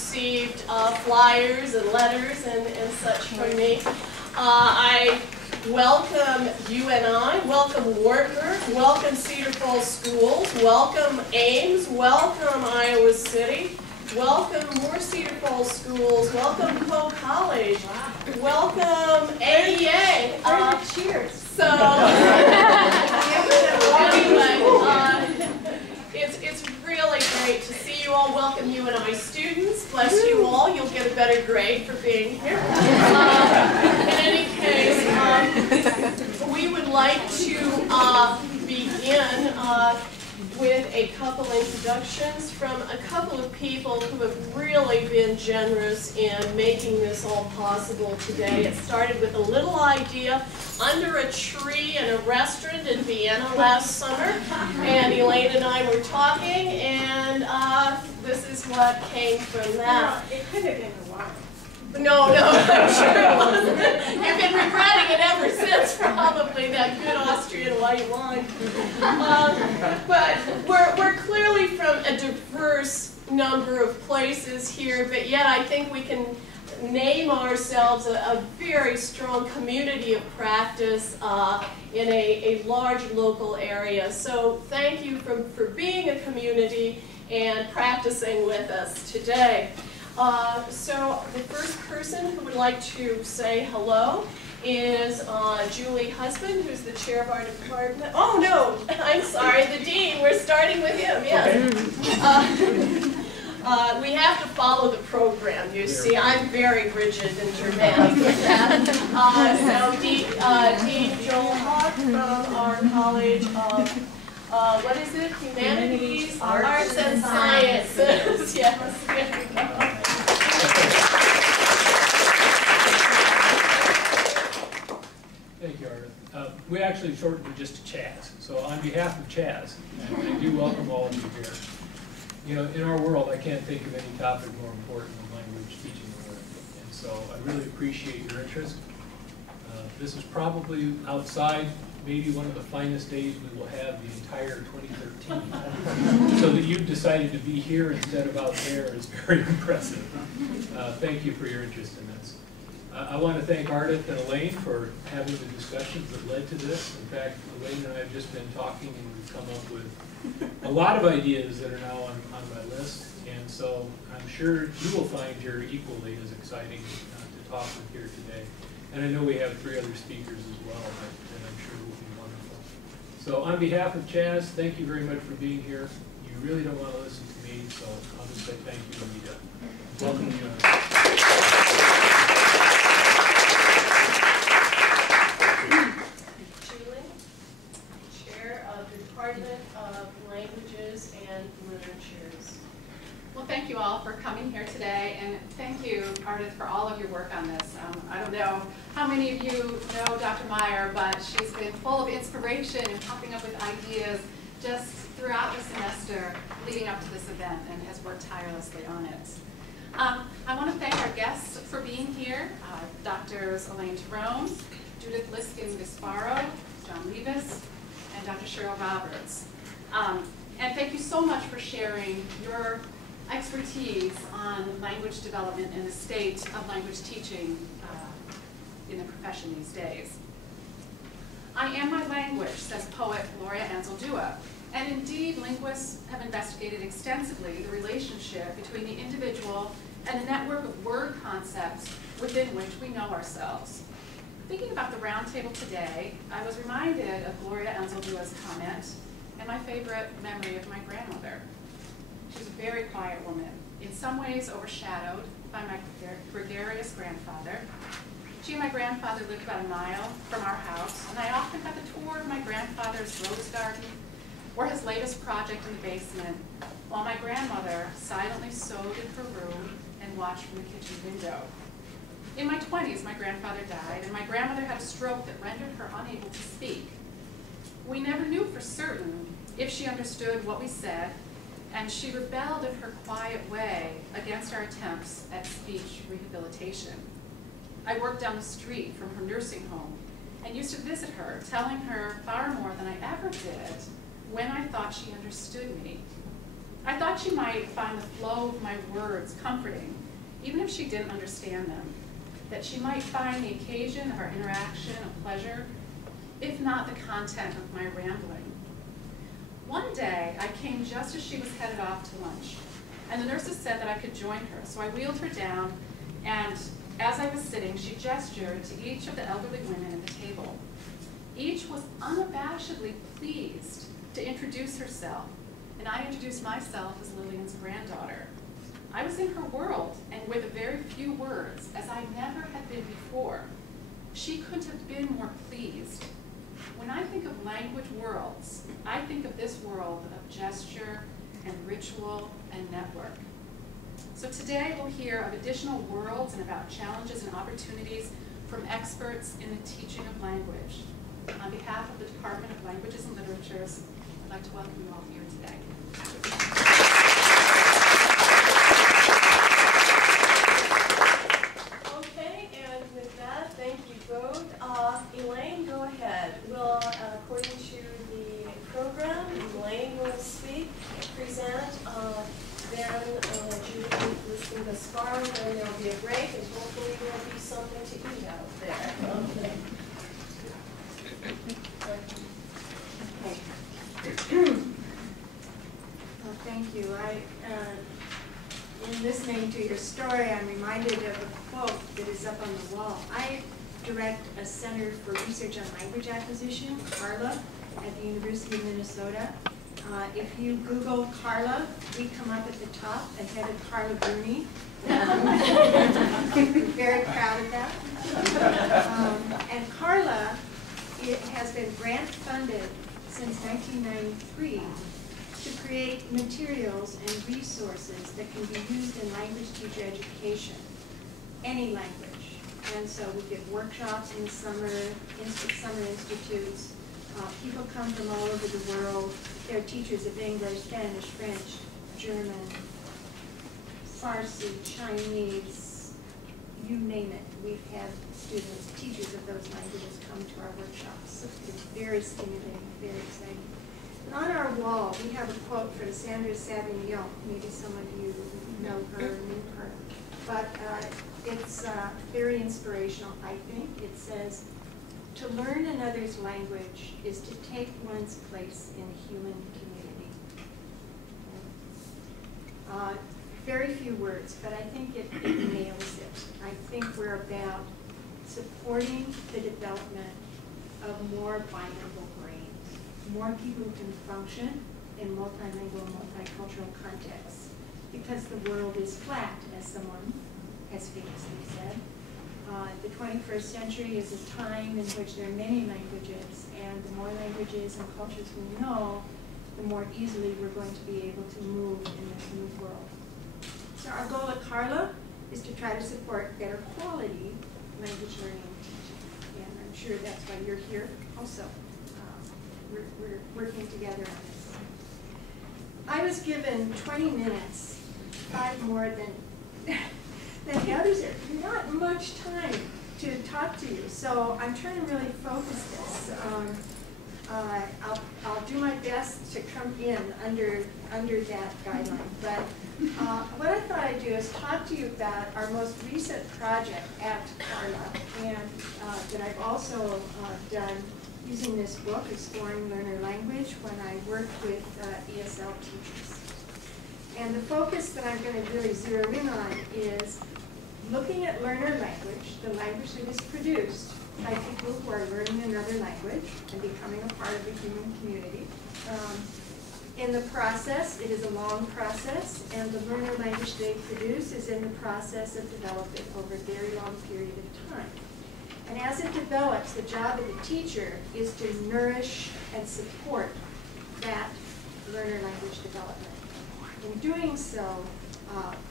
received flyers and letters and such from me. I welcome UNI, welcome Wartburg, welcome Cedar Falls Schools, welcome Ames, welcome Iowa City, welcome more Cedar Falls Schools, welcome Poe College, welcome AEA. Cheers. So, anyway, it's really great to see you all. Welcome UNI students. Bless you all. You'll get a better grade for being here. In any case, we would like to begin with a couple introductions from a couple of people who have really been generous in making this all possible today. It started with a little idea under a tree in a restaurant in Vienna last summer, and Elaine and I were talking, and this is what came from that. It could have been a while. No, I'm sure it wasn't. You've been regretting it ever since, probably, that good Austrian white wine. But we're clearly from a diverse number of places here, but yet I think we can name ourselves a very strong community of practice in a large local area. So thank you for being a community and practicing with us today. So the first person who would like to say hello is Julie Husband, who's the chair of our department. Oh no, I'm sorry, the dean. We're starting with him, yes. We have to follow the program, you see. I'm very rigid and dramatic with that. So Dean Joel Hawk from our College of what is it? Humanities, Arts and Sciences. Yes, there we go. Thank you, Ardith. We actually shortened it just to Chaz. So on behalf of Chaz, I do welcome all of you here. You know, in our world, I can't think of any topic more important than language teaching and learning. And so I really appreciate your interest. This is probably outside maybe one of the finest days we will have the entire 2013. So that you've decided to be here instead of out there is very impressive. Thank you for your interest in this. I want to thank Ardith and Elaine for having the discussions that led to this. In fact, Elaine and I have just been talking and we've come up with a lot of ideas that are now on my list. And so I'm sure you will find you're equally as exciting to talk with here today. And I know we have 3 other speakers as well that I'm sure will be wonderful. So on behalf of Chaz, thank you very much for being here. You really don't want to listen to me, so I'll just say thank you when you're done. Welcome to you. Julie, Chair of the Department of Languages and Literatures. Well, thank you all for coming here today, and thank you, Ardith, for all of your work on this. I don't know how many of you know Dr. Meier, but she's been full of inspiration and popping up with ideas just throughout the semester leading up to this event and has worked tirelessly on it. I want to thank our guests for being here, Drs. Elaine Tarone, Judith Liskin-Gasparro, John Levis, and Dr. Cheryl Roberts. And thank you so much for sharing your expertise on language development and the state of language teaching in the profession these days. I am my language, says poet Gloria Anzaldúa, and indeed linguists have investigated extensively the relationship between the individual and a network of word concepts within which we know ourselves. Thinking about the roundtable today, I was reminded of Gloria Anzaldúa's comment and my favorite memory of my grandmother. She was a very quiet woman, in some ways overshadowed by my gregarious grandfather. She and my grandfather lived about a mile from our house, and I often got the tour of my grandfather's rose garden or his latest project in the basement, while my grandmother silently sewed in her room and watched from the kitchen window. In my 20s, my grandfather died, and my grandmother had a stroke that rendered her unable to speak. We never knew for certain if she understood what we said, and she rebelled in her quiet way against our attempts at speech rehabilitation. I worked down the street from her nursing home and used to visit her, telling her far more than I ever did when I thought she understood me. I thought she might find the flow of my words comforting, even if she didn't understand them, that she might find the occasion of our interaction a pleasure, if not the content of my rambling. One day, I came just as she was headed off to lunch, and the nurses said that I could join her, so I wheeled her down, and as I was sitting, she gestured to each of the elderly women at the table. Each was unabashedly pleased to introduce herself, and I introduced myself as Lillian's granddaughter. I was in her world, and with a very few words, as I never had been before. She couldn't have been more pleased. When I think of language worlds, I think of this world of gesture and ritual and network. So today we'll hear of additional worlds and about challenges and opportunities from experts in the teaching of language. On behalf of the Department of Languages and Literatures, I'd like to welcome you all here today. Okay, and with that, thank you both. Elaine, go ahead. We'll, according to the program, Elaine will speak, present, then Judith, Liskin-Gasparro, then there'll be a break, and hopefully there'll be something to eat out there. Okay. Well, thank you. In listening to your story, I'm reminded of a quote that is up on the wall. I direct a Center for Research on Language Acquisition, CARLA, at the University of Minnesota. If you Google CARLA, we come up at the top ahead of Carla Bruni. I'm very proud of that. And CARLA, it has been grant funded since 1993 to create materials and resources that can be used in language teacher education, any language. And so we give workshops in the summer institutes. People come from all over the world. They're teachers of English, Spanish, French, German, Farsi, Chinese, you name it. We've had students, teachers of those languages come to our workshops. It's very stimulating, very exciting. And on our wall, we have a quote from Sandra Savignon. Maybe some of you know her, knew her. But it's very inspirational, I think. It says, "To learn another's language is to take one's place in a human community." Very few words, but I think it nails it. I think we're about supporting the development of more bilingual brains, more people who can function in multilingual, multicultural contexts, because the world is flat, as someone has famously said. The 21st century is a time in which there are many languages, and the more languages and cultures we know, the more easily we're going to be able to move in this new world. So our goal at CARLA is to try to support better quality language learning and teaching, and I'm sure that's why you're here also. We're working together on this. I was given 20 minutes, 5 more than the others. Are not much time to talk to you, so I'm trying to really focus this. I'll do my best to come in under that guideline. But what I thought I'd do is talk to you about our most recent project at CARLA, and that I've also done using this book, Exploring Learner Language, when I worked with ESL teachers. And the focus that I'm going to really zero in on is looking at learner language, the language that is produced by people who are learning another language and becoming a part of the human community. In the process, it is a long process, and the learner language they produce is in the process of developing over a very long period of time. And as it develops, the job of the teacher is to nourish and support that learner language development. In doing so,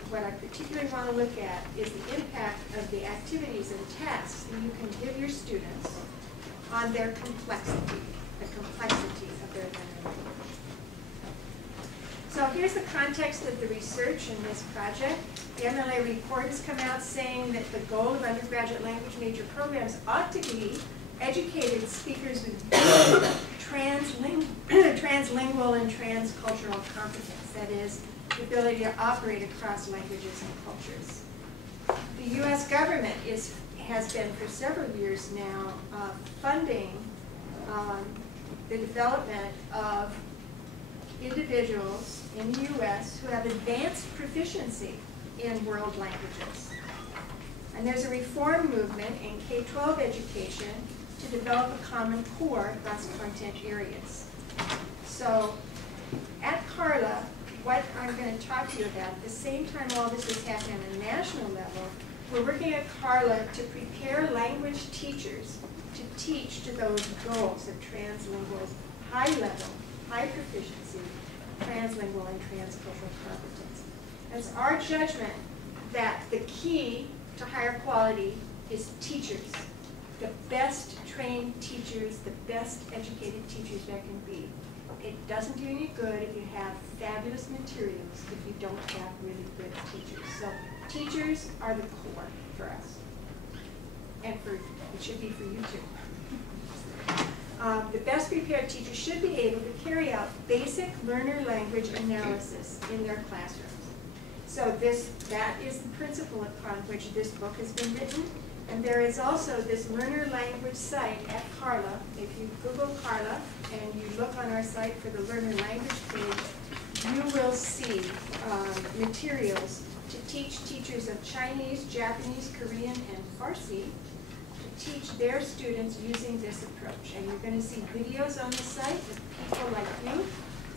what I particularly want to look at is the impact of the activities and tasks that you can give your students on their complexity, the complexity of their learning language. So here's the context of the research in this project. The MLA report has come out saying that the goal of undergraduate language major programs ought to be educated speakers with translingual translingual and transcultural competence, that is, the ability to operate across languages and cultures. The U.S. government has been for several years now funding the development of individuals in the U.S. who have advanced proficiency in world languages. And there's a reform movement in K-12 education to develop a common core across content areas. So at Carla, what I'm going to talk to you about, at the same time all this is happening on a national level, we're working at Carla to prepare language teachers to teach to those goals of translingual, high-level, high proficiency, translingual and transcultural competence. And it's our judgment that the key to higher quality is teachers. The best trained teachers, the best educated teachers there can be. It doesn't do any good if you have fabulous materials if you don't have really good teachers. So teachers are the core for us. And it should be for you too. The best prepared teachers should be able to carry out basic learner language analysis in their classrooms. So that is the principle upon which this book has been written. And there is also this learner language site at Carla. If you Google Carla and you look on our site for the learner language page, you will see materials to teach teachers of Chinese, Japanese, Korean, and Farsi to teach their students using this approach. And you're going to see videos on the site of people like you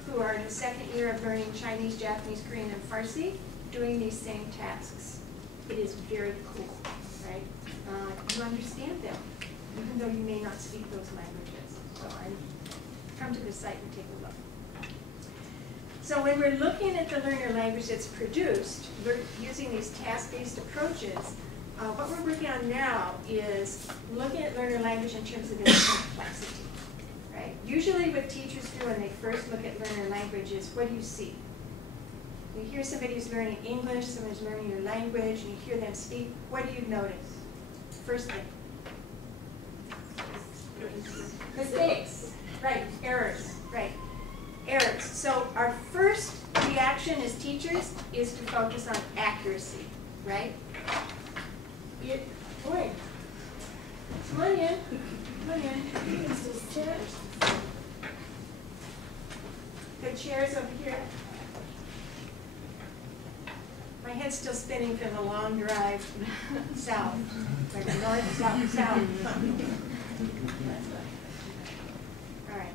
who are in the second year of learning Chinese, Japanese, Korean, and Farsi doing these same tasks. It is very cool, right? You understand them, even though you may not speak those languages. So come to the site and take a look. So when we're looking at the learner language that's produced, we're using these task-based approaches. What we're working on now is looking at learner language in terms of its complexity, right? Usually what teachers do when they first look at learner language is, what do you see? You hear somebody who's learning English, someone's learning your language, and you hear them speak, what do you notice? First thing. Mistakes, right, errors, right, errors. So our first reaction as teachers is to focus on accuracy, right? Boy, come on in, come on in. The chair's over here. My head's still spinning from the long drive south, like north, south, south. All right.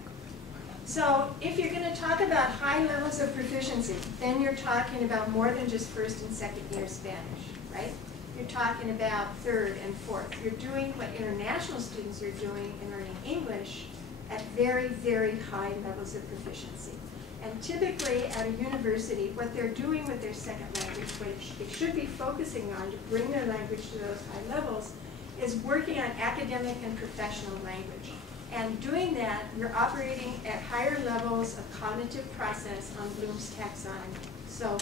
So if you're going to talk about high levels of proficiency, then you're talking about more than just first and second year Spanish, right? You're talking about third and fourth. You're doing what international students are doing in learning English at very, very high levels of proficiency. And typically at a university, what they're doing with their second language, which they should be focusing on to bring their language to those high levels, is working on academic and professional language. And doing that, you're operating at higher levels of cognitive process on Bloom's taxonomy. So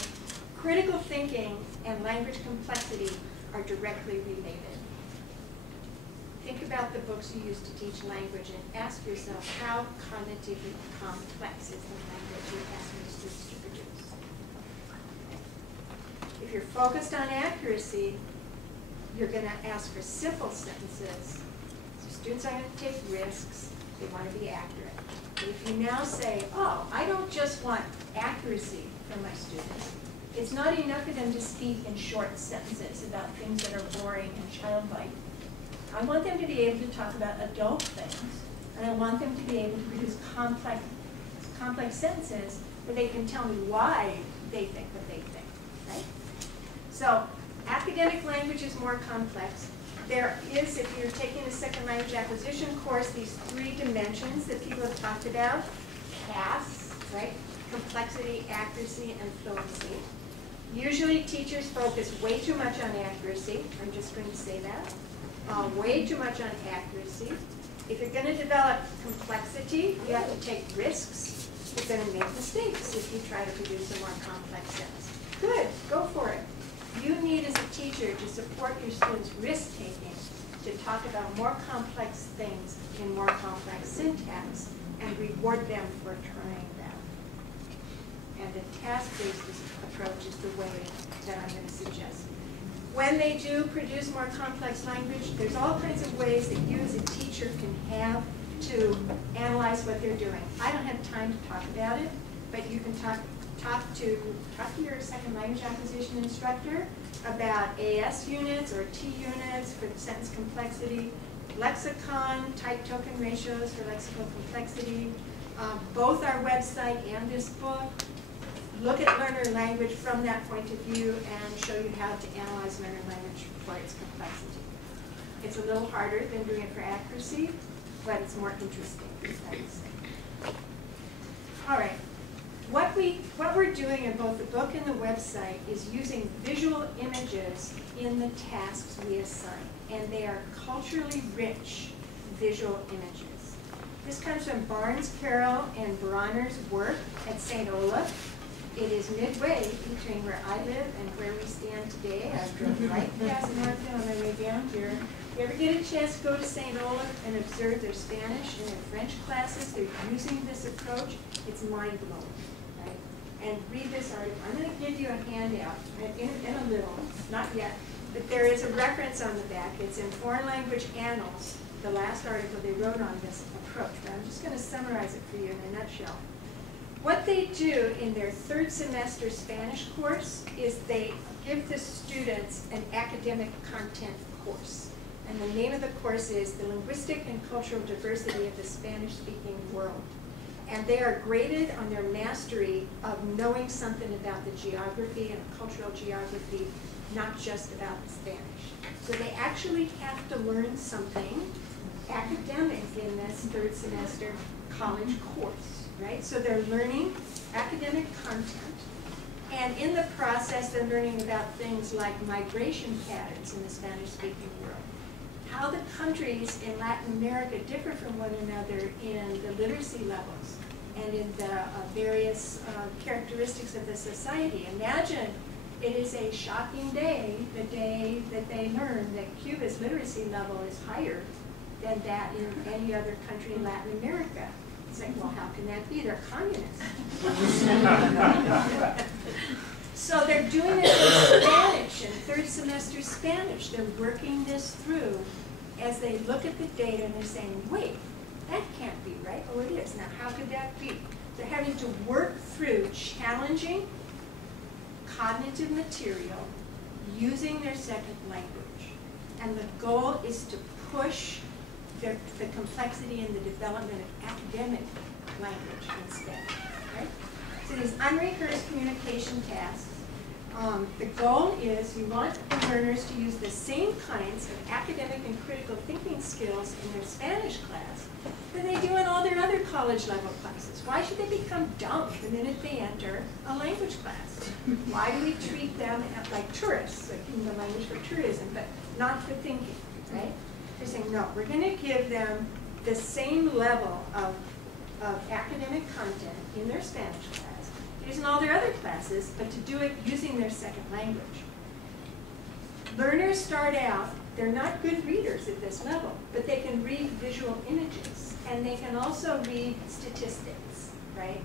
critical thinking and language complexity are directly related. Think about the books you use to teach language and ask yourself, how cognitively complex is the language you're asking your students to produce? If you're focused on accuracy, you're going to ask for simple sentences. So students are going to take risks. They want to be accurate. But if you now say, oh, I don't just want accuracy from my students. It's not enough for them to speak in short sentences about things that are boring and childlike. I want them to be able to talk about adult things, and I want them to be able to produce complex sentences where they can tell me why they think what they think, right? So academic language is more complex. There is, if you're taking a second language acquisition course, these three dimensions that people have talked about, CAS, right? Complexity, accuracy, and fluency. Usually teachers focus way too much on accuracy. I'm just going to say that. Way too much on accuracy. If you're going to develop complexity, you have to take risks. You're going to make mistakes if you try to produce a more complex sentence. Good, go for it. You need as a teacher to support your students' risk-taking to talk about more complex things in more complex syntax and reward them for trying that. a task-based approach is the way that I'm going to suggest. When they do produce more complex language, there's all kinds of ways that you as a teacher can have to analyze what they're doing. I don't have time to talk about it, but you can talk to your second language acquisition instructor about AS units or T units for sentence complexity, lexicon, type token ratios for lexical complexity, both our website and this book. Look at learner language from that point of view and show you how to analyze learner language for its complexity. It's a little harder than doing it for accuracy, but it's more interesting, I would say. All right. What we're doing in both the book and the website is using visual images in the tasks we assign, and they are culturally rich visual images. This comes from Barnes, Carroll, and Bronner's work at St. Olaf. It is midway between where I live and where we stand today. I've driven right past Northfield on my way down here. If you ever get a chance to go to St. Olaf and observe their Spanish and their French classes, they're using this approach, it's mind-blowing. And read this article. I'm going to give you a handout in a little, not yet, but there is a reference on the back. It's in Foreign Language Annals, the last article they wrote on this approach. But I'm just going to summarize it for you in a nutshell. What they do in their third semester Spanish course is they give the students an academic content course. And the name of the course is The Linguistic and Cultural Diversity of the Spanish-Speaking World. And they are graded on their mastery of knowing something about the geography and cultural geography, not just about the Spanish. So they actually have to learn something academic in this third semester college course, right? So they're learning academic content, and in the process they're learning about things like migration patterns in the Spanish-speaking world, how the countries in Latin America differ from one another in the literacy levels and in the various characteristics of the society. Imagine it is a shocking day, the day that they learn that Cuba's literacy level is higher than that in any other country in Latin America. It's like, well, how can that be? They're communists. So they're doing it in Spanish, in third semester Spanish. They're working this through as they look at the data and they're saying, wait, that can't be right. Oh, it is. Now, how could that be? They're having to work through challenging cognitive material using their second language. And the goal is to push the complexity and the development of academic language in Spanish. Right? So these unrehearsed communication tasks, the goal is you want the learners to use the same kinds of academic and critical thinking skills in their Spanish class that they do in all their other college level classes. Why should they become dumb the minute they enter a language class? Why do we treat them like tourists, like in the language for tourism, but not for thinking, right? They're saying, no, we're going to give them the same level of academic content in their Spanish class, using all their other classes, but to do it using their second language. Learners start out, they're not good readers at this level, but they can read visual images, and they can also read statistics, right?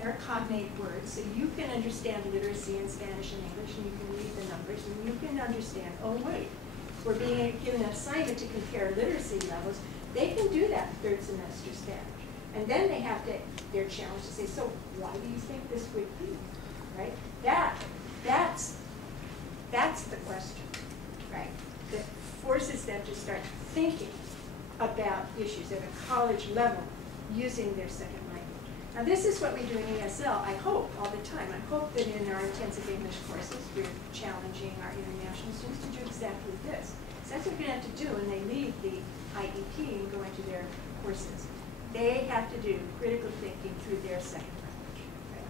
They're cognate words, so you can understand literacy in Spanish and English, and you can read the numbers, and you can understand, oh wait, we're being given an assignment to compare literacy levels. They can do that in third semester Spanish. And then they have to, they're challenged to say, so why do you think this would be, right? That's the question, right? That forces them to start thinking about issues at a college level using their second language. Now this is what we do in ESL, I hope, all the time. I hope that in our intensive English courses, we're challenging our international students to do exactly this. So that's what we're going to have to do when they leave the IEP and go into their courses. They have to do critical thinking through their second language. Right?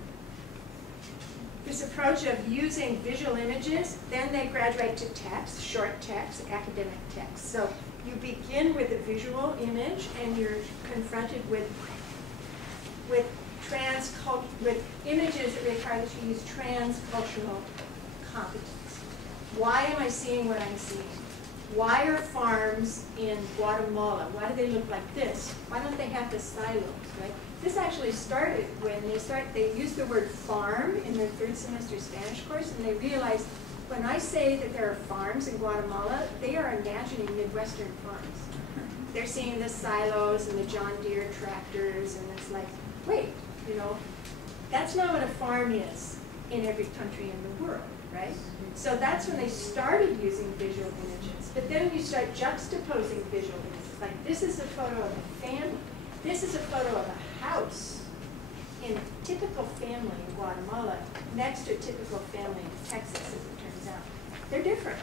This approach of using visual images, then they graduate to text, short text, academic text. So you begin with a visual image and you're confronted with images that require that you use transcultural competence. Why am I seeing what I'm seeing? Why are farms in Guatemala, why do they look like this? Why don't they have the silos, right? This actually started when they used the word farm in their third semester Spanish course, and they realized when I say that there are farms in Guatemala, they are imagining Midwestern farms. They're seeing the silos and the John Deere tractors, and it's like, wait, you know, that's not what a farm is in every country in the world, right? So that's when they started using visual images. But then you start juxtaposing visual images. Like this is a photo of a family. This is a photo of a house in a typical family in Guatemala next to a typical family in Texas, as it turns out. They're different.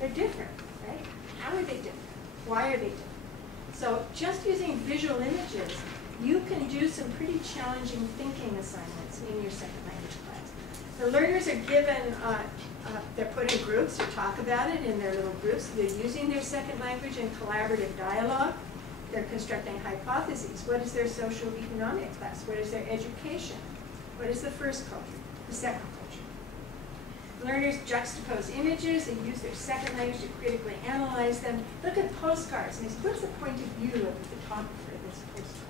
They're different, right? How are they different? Why are they different? So just using visual images, you can do some pretty challenging thinking assignments in your second language class. The learners are given, they're put in groups to talk about it in their little groups. They're using their second language in collaborative dialogue. They're constructing hypotheses. What is their socio-economic class? What is their education? What is the first culture? The second culture. Learners juxtapose images and use their second language to critically analyze them. Look at postcards and what's the point of view of the photographer of this postcard?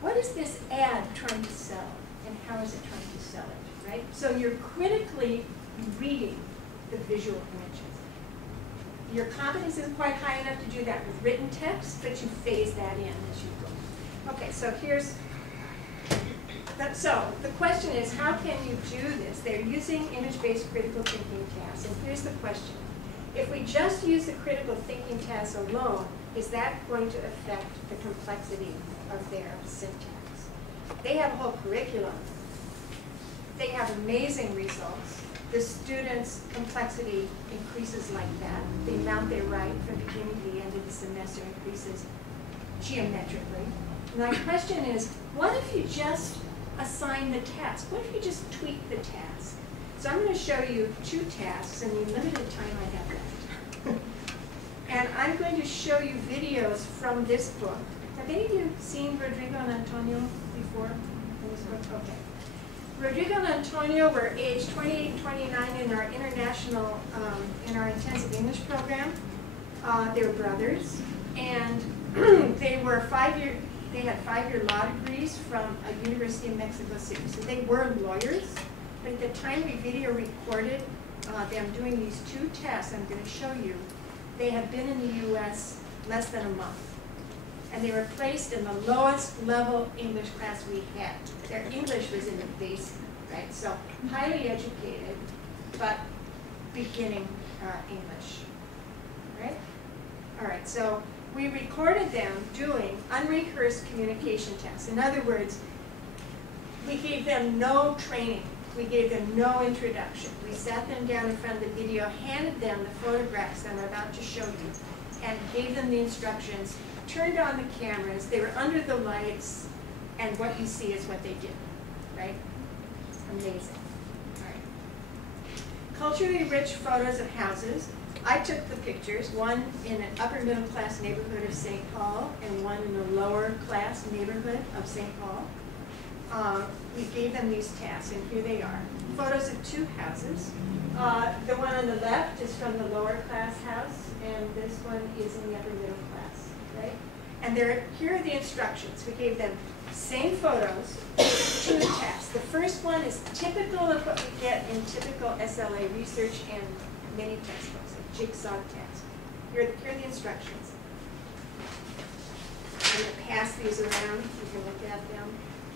What is this ad trying to sell, and how is it trying to sell it, right? So you're critically reading the visual images. Your competence isn't quite high enough to do that with written text, but you phase that in as you go. Okay, so so the question is, how can you do this? They're using image-based critical thinking tasks, and here's the question. If we just use the critical thinking tasks alone, is that going to affect the complexity of their syntax? They have a whole curriculum. They have amazing results. The students' complexity increases like that. The amount they write from beginning to the end of the semester increases geometrically. My question is, what if you just assign the task? What if you just tweak the task? So I'm going to show you 2 tasks in the limited time I have left. And I'm going to show you videos from this book. Have any of you seen Rodrigo and Antonio before in this book? Okay. Rodrigo and Antonio were age 28, 29 in our international, in our intensive English program. They were brothers, and they were they had 5-year law degrees from a university in Mexico City. So they were lawyers, but at the time we video recorded them doing these 2 tests I'm going to show you, they had been in the U.S. less than a month. And they were placed in the lowest level English class we had. Their English was in the basement, right? So highly educated, but beginning English, right? All right, so we recorded them doing unrehearsed communication tests. In other words, we gave them no training. We gave them no introduction. We sat them down in front of the video, handed them the photographs that I'm about to show you, and gave them the instructions, turned on the cameras, they were under the lights, and what you see is what they did, right? Amazing. All right. Culturally rich photos of houses. I took the pictures, one in an upper middle class neighborhood of St. Paul and one in a lower class neighborhood of St. Paul. We gave them these tasks, and here they are. Photos of 2 houses. The one on the left is from the lower class house, and this one is in the upper middle class, right? And here are the instructions. We gave them same photos, 2 tasks. The first one is typical of what we get in typical SLA research and many textbooks, a jigsaw task. Here are the instructions. I'm going to pass these around. You can look at them.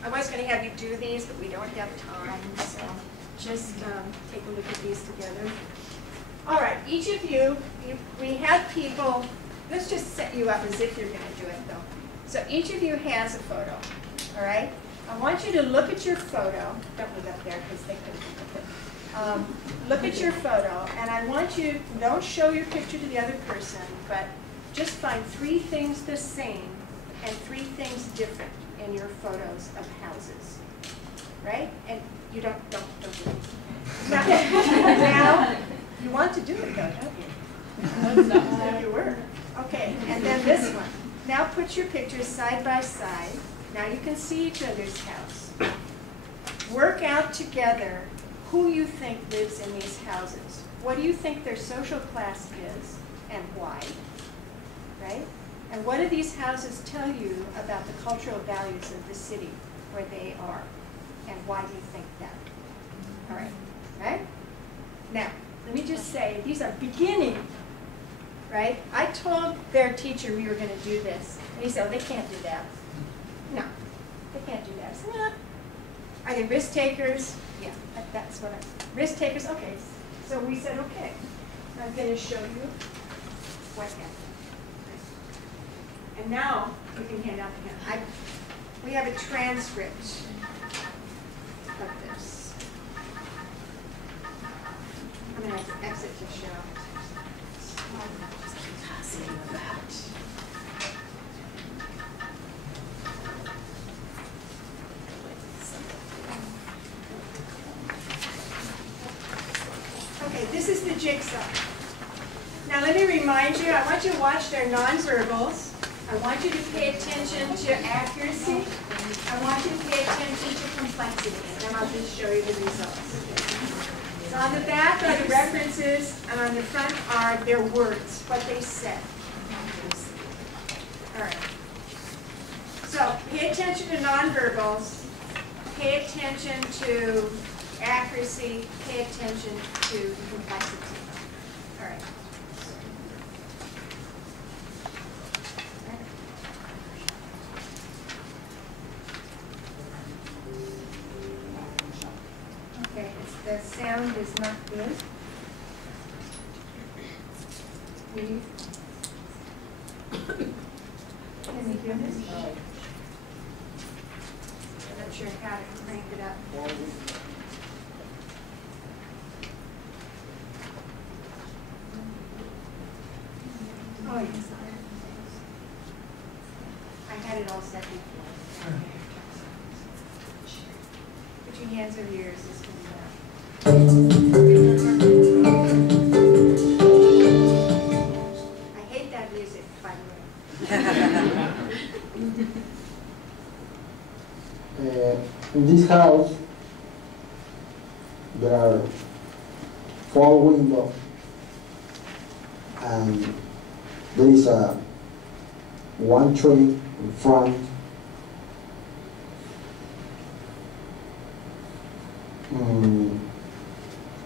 I was going to have you do these, but we don't have time, so just take a look at these together. All right, each of you, we have people, let's just set you up as if you're going to do it, though. So each of you has a photo, all right? I want you to look at your photo. Don't move up there because they couldn't. Look at your photo, and I want you, don't show your picture to the other person, but just find 3 things the same and 3 things different in your photos of houses, right? And you don't do it. Now, you want to do it though, don't you? You were. Okay, and then this one. Now put your pictures side by side. Now you can see each other's house. Work out together who you think lives in these houses. What do you think their social class is? and why, right? And what do these houses tell you about the cultural values of the city where they are? And why do you think that? All right, right? Now, let me just say, these are beginning, right? I told their teacher we were going to do this. And he said, oh, they can't do that. No, they can't do that. I said, well, are they risk takers? Yeah, that's what risk takers, okay. So we said, okay, I'm going to show you what happened. And now we can hand out the hand. We have a transcript of this. I'm going to exit to Cheryl. Okay, this is the jigsaw. Now let me remind you, I want you to watch their nonverbals. I want you to pay attention to accuracy. I want you to pay attention to complexity. And I'll just show you the results. So on the back are the references, and on the front are their words, what they said. All right. So pay attention to nonverbals. Pay attention to accuracy. Pay attention to complexity. All right. Okay, the sound is not good. Can you hear this? I'm not sure how to crank it up. Oh, yes. I had it all set before. Put your hands over your ears. This can be loud. I hate that music, by the way. In this house, there are 4 windows, and there is one tree in front.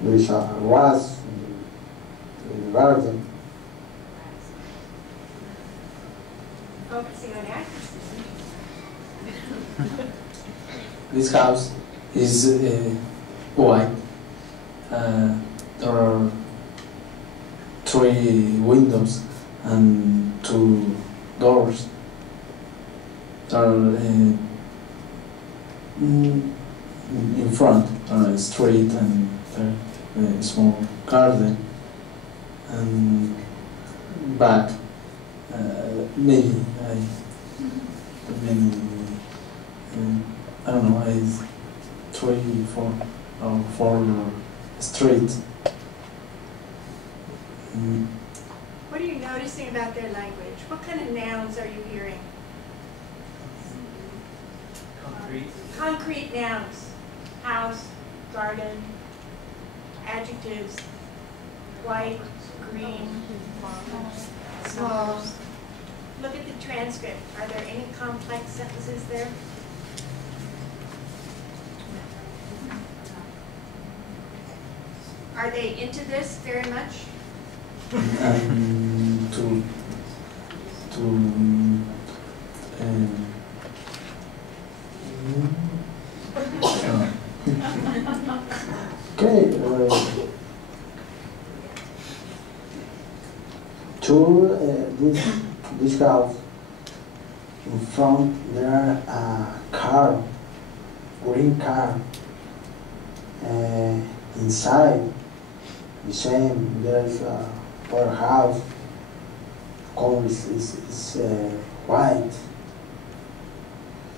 There is a grass in the garden. Focusing on accuracy. This house is white. There are 3 windows and 2 doors. There are in front a street and a small garden, and back maybe I don't know, 3, 4 or 4 streets. What are you noticing about their language? What kind of nouns are you hearing? Concrete. Concrete nouns. House, garden, adjectives, white, green, small. Look at the transcript. Are there any complex sentences there? Are they into this very much? Okay, to this house, in front there a car, green car. Inside, the same, there is a warehouse. Color is white.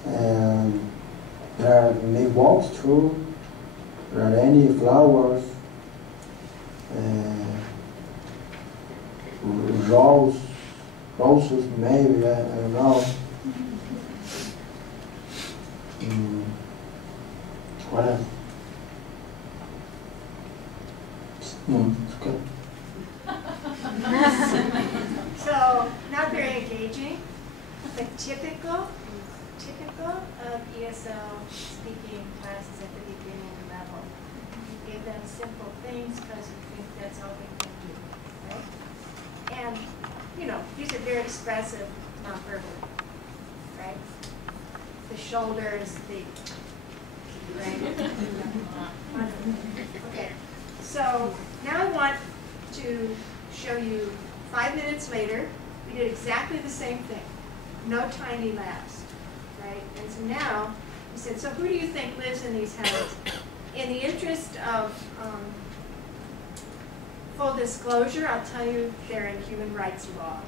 And there are many walks through. There are any flowers. Roses maybe, I don't know. What else? No, it's good. typical of ESL speaking classes at the beginning level. You give them simple things because you think that's all they can do, right? And, you know, these are very expressive nonverbally, right? The shoulders, the, right? Okay, so now I want to show you 5 minutes later, we did exactly the same thing. No time elapsed, right? And so now, we said, so who do you think lives in these houses? In the interest of full disclosure, I'll tell you they're in human rights law.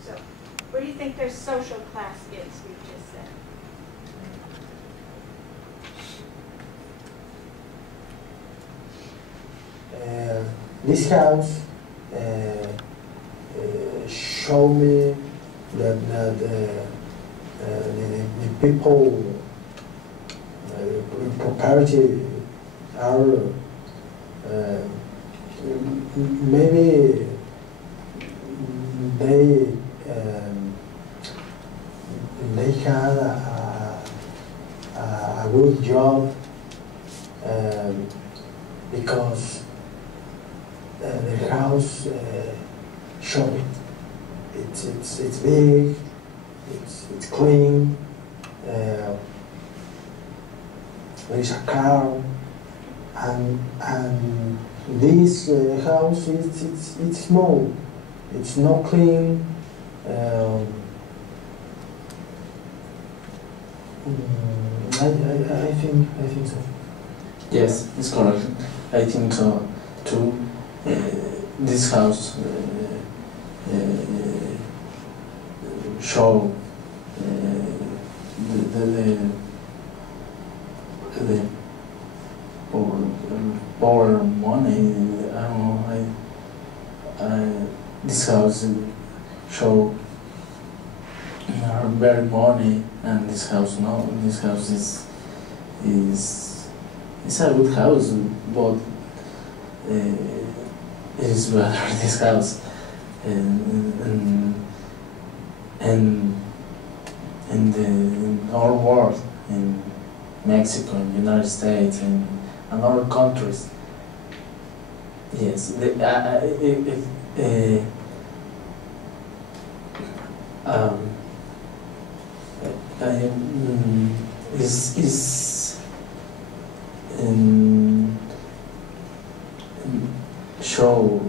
So, what do you think their social class is, we just said? This house show me that the people property are maybe they had a good job because the house show it. It's big. It's clean. There is a car, and this house it's small. It's not clean. I think so. Yes, it's correct. I think so too. This house show the power money. I don't know. This house show very money, and this house no. This house is a good house, but it is better this house, and in our world, in Mexico, in the United States, and other countries. Yes, show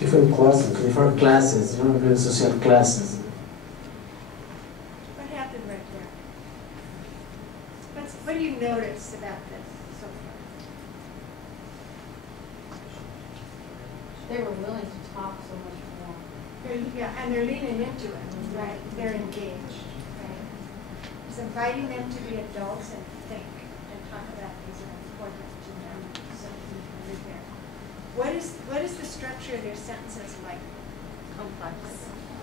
different classes, different social classes. What happened right there? What do you notice about this so far? They were willing to talk so much more. Yeah, and they're leaning into it, right? They're engaged, right? It's inviting them to be adults and think and talk about things that are important to them. So right there. What is the structure of their sentences like? Complex.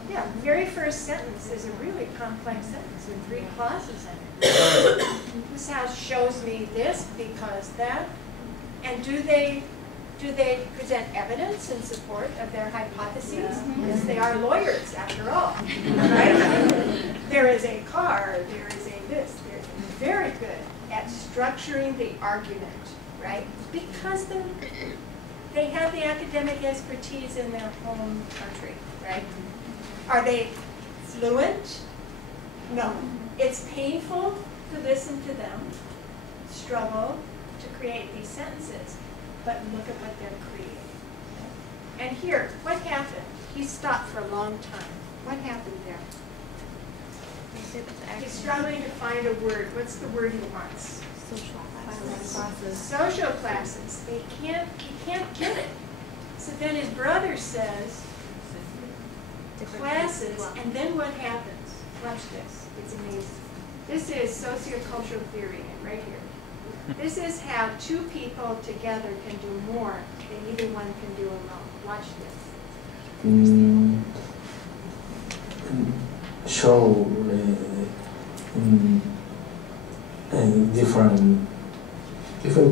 Yeah, the very first sentence is a really complex sentence with 3 clauses in it. This house shows me this because that. And do they present evidence in support of their hypotheses? Yeah. Yes, they are lawyers after all, right? There is a car, there is a this. They're very good at structuring the argument, right? Because they have the academic expertise in their home country, right? Are they fluent? No. It's painful to listen to them struggle to create these sentences, but look at what they're creating. And here, what happened? He stopped for a long time. What happened there? He's struggling to find a word. What's the word he wants? Social classes. Social classes. He can't get it. So then his brother says, classes, and then what happens? Watch this. It's amazing. This is sociocultural theory, right here. This is how 2 people together can do more than either one can do alone. Watch this. Show in different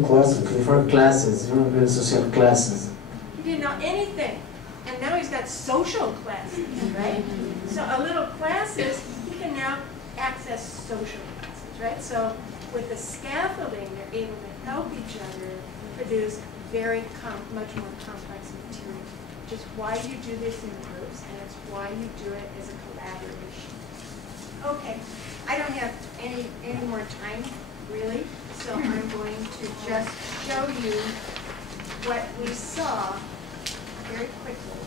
classes, different social classes. He didn't know anything. And now he's got social classes, right? So a little classes, he can now access social classes, right? So with the scaffolding, they're able to help each other produce much more complex material. Which is why you do this in groups, and it's why you do it as a collaboration. Okay, I don't have any more time, really, so I'm going to just show you what we saw very quickly.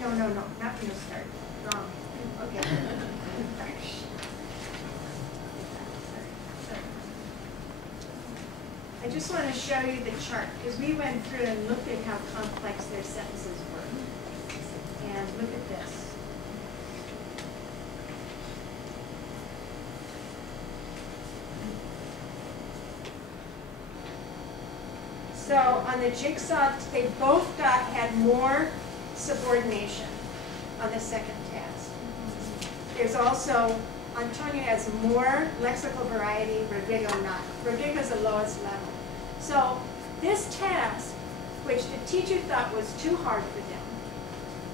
No, not from the start. Wrong. Okay. I just want to show you the chart, because we went through and looked at how complex their sentences were. And look at this. So on the jigsaw, they both had more subordination on the second task. There's also, Antonio has more lexical variety, Rodrigo not. Rodrigo's the lowest level. So this task, which the teacher thought was too hard for them,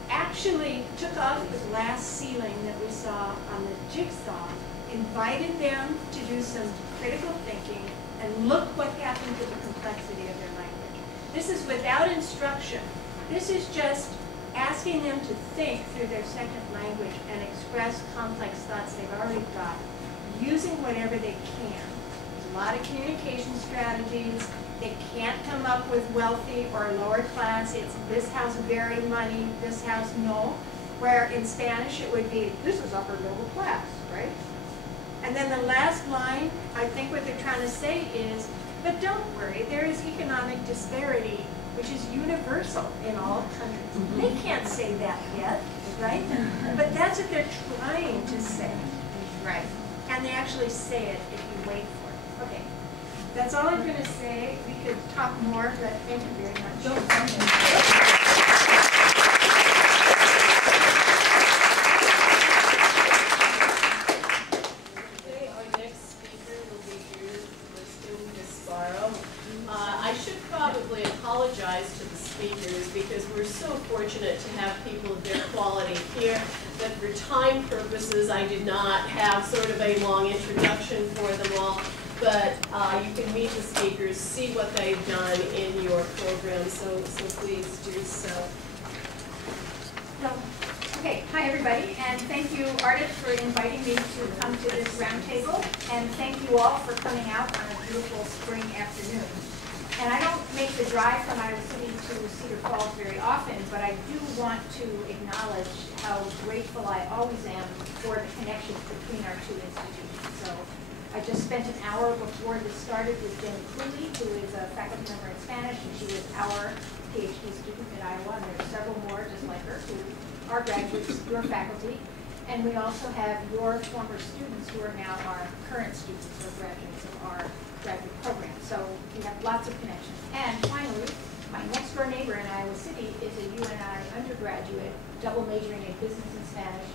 actually took off the glass ceiling that we saw on the jigsaw, invited them to do some critical thinking, and look what happened to the complexity of their language. This is without instruction. This is just asking them to think through their second language and express complex thoughts they've already got, using whatever they can. There's a lot of communication strategies. They can't come up with wealthy or lower class. It's this house very money, this house no. Where in Spanish it would be, this is upper middle class, right? And then the last line, I think what they're trying to say is, but don't worry, there is economic disparity which is universal in all countries. They can't say that yet, right? But that's what they're trying to say, right? And they actually say it if you wait for it. Okay, that's all I'm going to say. We could talk more, but thank you very much. Our next speaker will be Judith Liskin-Gasparro. I should probably apologize to the speakers because we're so fortunate to have people of their quality here that for time purposes I did not have sort of a long introduction for them all, but you can meet the speakers, see what they've done in your program, so please do so. Okay, hi everybody, and thank you, Ardith, for inviting me to come to this roundtable, and thank you all for coming out on a beautiful spring afternoon. And I don't make the drive from Iowa City to Cedar Falls very often, but I do want to acknowledge how grateful I always am for the connections between our two institutions. So I just spent an hour before this started with Jenny Cooley, who is a faculty member in Spanish, and she was our PhD student at Iowa, and there's several more just like her who are graduates, your faculty. And we also have your former students who are now our current students or graduates of our graduate program. So we have lots of connections. And finally, my next door neighbor in Iowa City is a UNI undergraduate, double majoring in business and Spanish.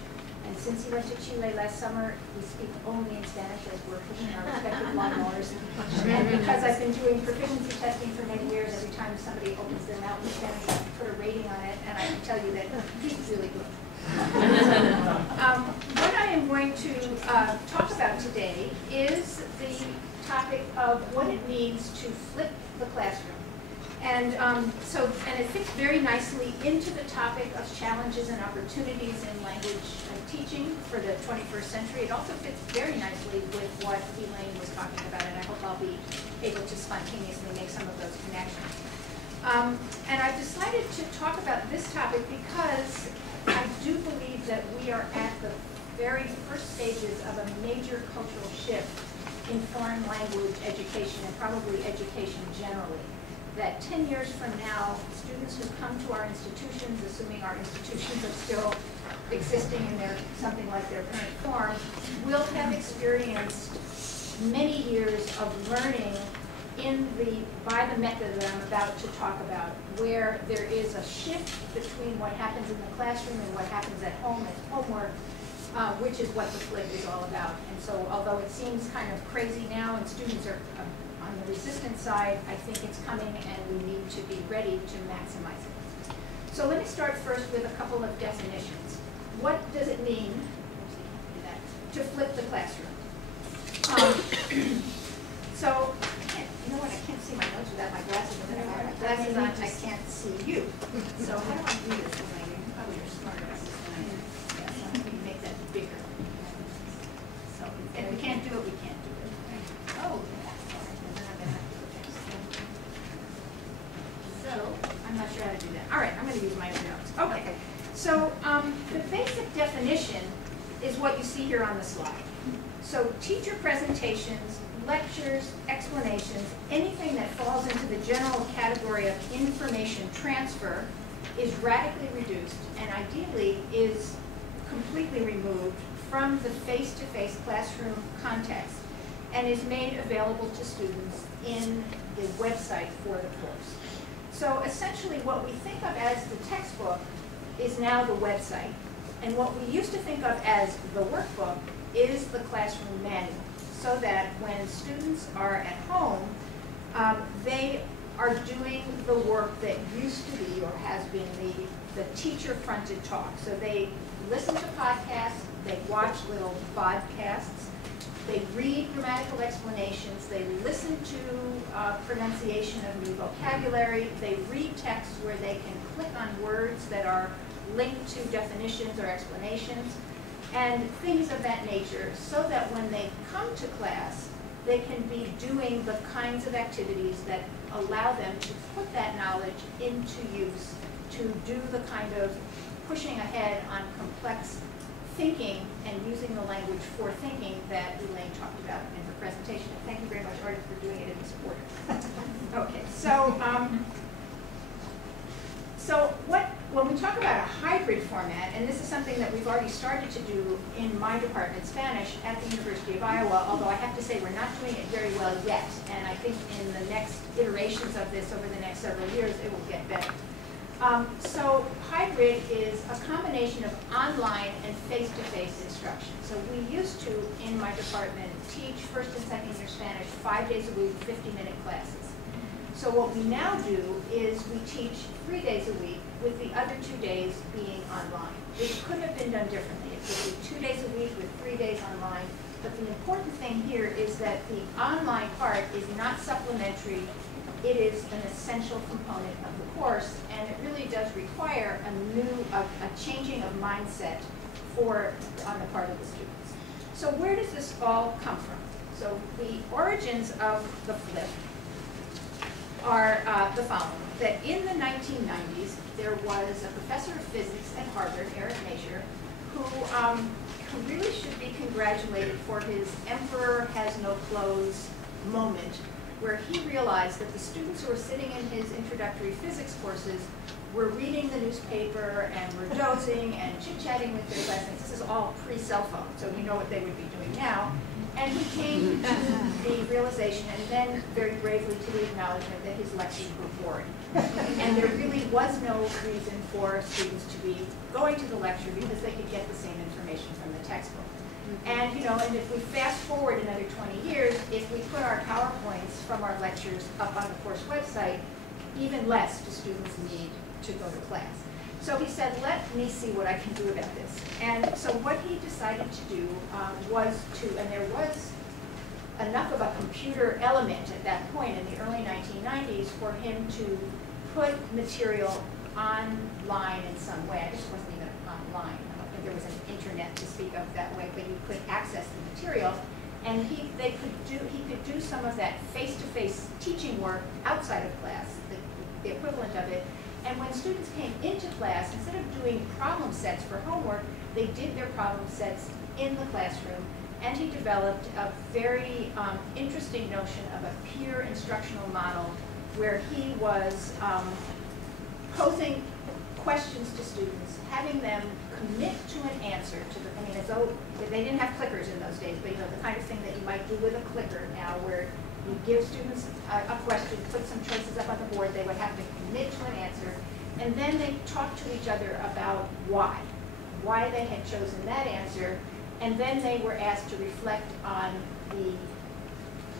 And since he went to Chile last summer, we speak only in Spanish as we're pushing our respective lawnmowers. And because I've been doing proficiency testing for many years, every time somebody opens their mouth in Spanish, I put a rating on it, and I can tell you that he's really good. What I am going to talk about today is the topic of what it means to flip the classroom. And it fits very nicely into the topic of challenges and opportunities in language teaching for the 21st century. It also fits very nicely with what Elaine was talking about, and I hope I'll be able to spontaneously make some of those connections. And I've decided to talk about this topic because I do believe that we are at the very first stages of a major cultural shift in foreign language education and probably education generally. That 10 years from now, students who come to our institutions, assuming our institutions are still existing in something like their current form, will have experienced many years of learning by the method that I'm about to talk about, where there is a shift between what happens in the classroom and what happens at home as homework, which is what the flip is all about. And so although it seems kind of crazy now and students are on the resistant side, I think it's coming and we need to be ready to maximize it. So let me start first with a couple of definitions. What does it mean to flip the classroom? So, you know what, I can't see my notes without my glasses, and then if I have my glasses on, I can't see you. So how do I do this? Probably you're smarter at this than I am. Yeah, so let me make that bigger. So, if we can't do it, we can't do it. Oh, yeah, all right, and then I'm gonna have to go next. So, I'm not sure how to do that. All right, I'm gonna use my own notes. Okay, so the basic definition is what you see here on the slide. So teacher presentations, lectures, explanations, anything that falls into the general category of information transfer is radically reduced and ideally is completely removed from the face-to-face classroom context and is made available to students in the website for the course. So essentially what we think of as the textbook is now the website, and what we used to think of as the workbook is the classroom manual, so that when students are at home, they are doing the work that used to be or has been the teacher-fronted talk. So they listen to podcasts, they watch little podcasts, they read grammatical explanations, they listen to pronunciation of new vocabulary, they read texts where they can click on words that are linked to definitions or explanations, and things of that nature, so that when they come to class, they can be doing the kinds of activities that allow them to put that knowledge into use, to do the kind of pushing ahead on complex thinking and using the language for thinking that Elaine talked about in her presentation. Thank you very much, Ardith, for doing it in this order. Okay, so when we talk about a hybrid format, and this is something that we've already started to do in my department, Spanish, at the University of Iowa, although I have to say we're not doing it very well yet, and I think in the next iterations of this over the next several years, it will get better. So hybrid is a combination of online and face-to-face instruction. So we used to, in my department, teach first and second year Spanish 5 days a week, 50-minute classes. So what we now do is we teach 3 days a week, with the other 2 days being online. It could have been done differently. It could be 2 days a week with 3 days online. But the important thing here is that the online part is not supplementary. It is an essential component of the course, and it really does require a changing of mindset on the part of the students. So where does this all come from? So the origins of the flip are the following: that in the 1990s, there was a professor of physics at Harvard, Eric Meier, who really should be congratulated for his emperor has no clothes moment, where he realized that the students who were sitting in his introductory physics courses were reading the newspaper and were dozing and chit-chatting with their classmates. This is all pre-cell phone, so you know what they would be doing now. And he came to the realization, and then very bravely to the acknowledgement, that his lectures were boring. And there really was no reason for students to be going to the lecture because they could get the same information from the textbook. And and if we fast forward another 20 years, if we put our PowerPoints from our lectures up on the course website, even less do students need to go to class. So he said, let me see what I can do about this. And so what he decided to do and there was enough of a computer element at that point in the early 1990s for him to put material online in some way. I guess it wasn't even online. I don't think there was an internet to speak of that way, but you could access the material. And he could do some of that face-to-face teaching work outside of class, the equivalent of it. And when students came into class, instead of doing problem sets for homework, they did their problem sets in the classroom. And he developed a very interesting notion of a peer instructional model where he was posing questions to students, having them commit to an answer to as though they didn't have clickers in those days, but the kind of thing that you might do with a clicker now, where You give students a question, put some choices up on the board, they would have to commit to an answer, and then they talk to each other about why they had chosen that answer, and then they were asked to reflect on the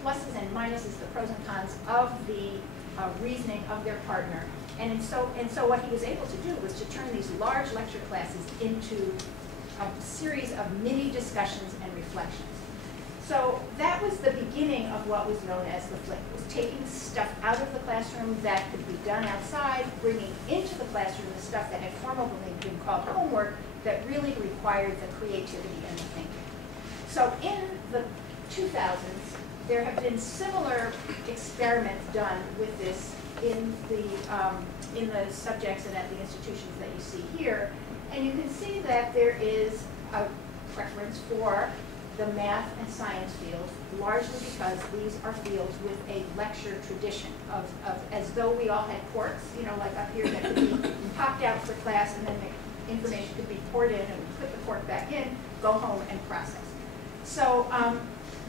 pluses and minuses, the pros and cons of the reasoning of their partner. And so what he was able to do was to turn these large lecture classes into a series of mini discussions and reflections. So that was the beginning of what was known as the flip. It was taking stuff out of the classroom that could be done outside, bringing into the classroom the stuff that had formerly been called homework that really required the creativity and the thinking. So in the 2000s, there have been similar experiments done with this in the subjects and at the institutions that you see here. And you can see that there is a preference for the math and science fields, largely because these are fields with a lecture tradition of as though we all had corks, you know, like up here that could be popped out for class, and then the information could be poured in, and we put the cork back in, go home and process. So,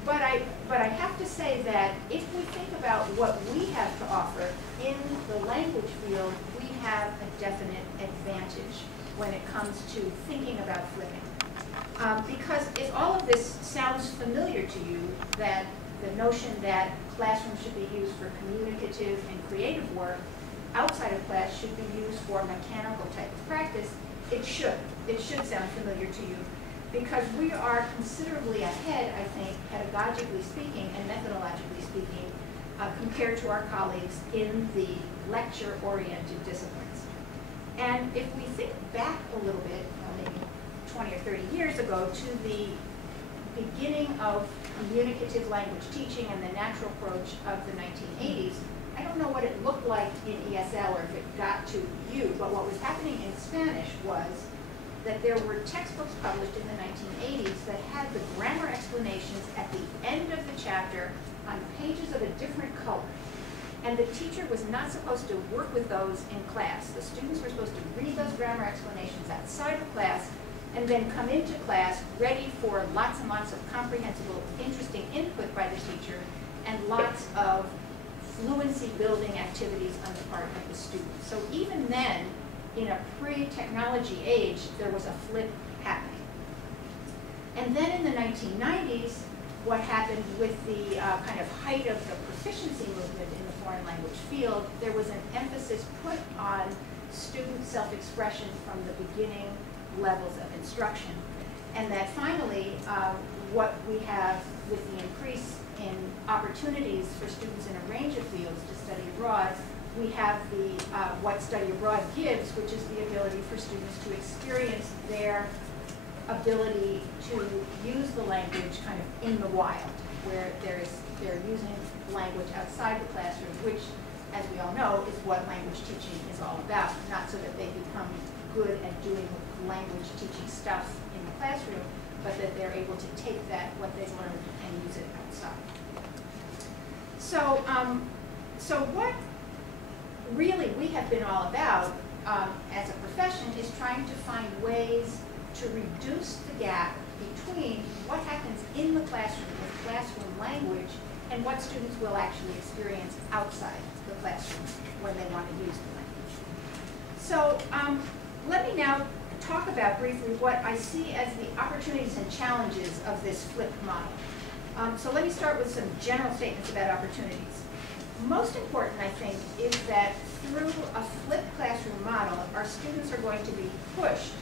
but I have to say that if we think about what we have to offer in the language field, we have a definite advantage when it comes to thinking about flipping. Because if all of this sounds familiar to you, that the notion that classrooms should be used for communicative and creative work, outside of class should be used for mechanical type of practice, it should. It should sound familiar to you, because we are considerably ahead, I think, pedagogically speaking and methodologically speaking, compared to our colleagues in the lecture-oriented disciplines. And if we think back a little bit, maybe 20 or 30 years ago, to the beginning of communicative language teaching and the natural approach of the 1980s, I don't know what it looked like in ESL or if it got to you, but what was happening in Spanish was that there were textbooks published in the 1980s that had the grammar explanations at the end of the chapter on pages of a different color. And the teacher was not supposed to work with those in class. The students were supposed to read those grammar explanations outside of class and then come into class ready for lots and lots of comprehensible, interesting input by the teacher and lots of fluency building activities on the part of the students. So even then, in a pre-technology age, there was a flip happening. And then in the 1990s, what happened with the kind of height of the proficiency movement in the foreign language field, there was an emphasis put on student self-expression from the beginning levels of instruction. And that finally, what we have with the increase in opportunities for students in a range of fields to study abroad, we have the what study abroad gives, which is the ability for students to experience their ability to use the language kind of in the wild, where they're using language outside the classroom, which, as we all know, is what language teaching is all about. Not so that they become good at doing language teaching stuff in the classroom, but that they're able to take that, what they've learned, and use it outside. So, so what really we have been all about as a profession is trying to find ways to reduce the gap between what happens in the classroom with classroom language and what students will actually experience outside the classroom when they want to use the language. So let me now talk about briefly what I see as the opportunities and challenges of this flipped model. So let me start with some general statements about opportunities. Most important, I think, is that through a flipped classroom model, our students are going to be pushed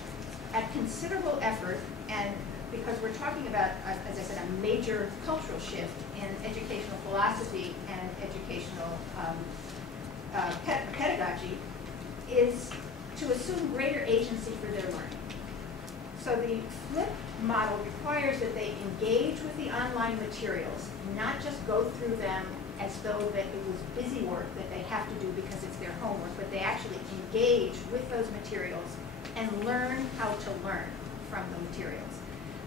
at considerable effort, and because we're talking about, as I said, a major cultural shift in educational philosophy and educational pedagogy, is to assume greater agency for their learning. So the flip model requires that they engage with the online materials, not just go through them as though that it was busy work that they have to do because it's their homework, but they actually engage with those materials and learn how to learn from the materials.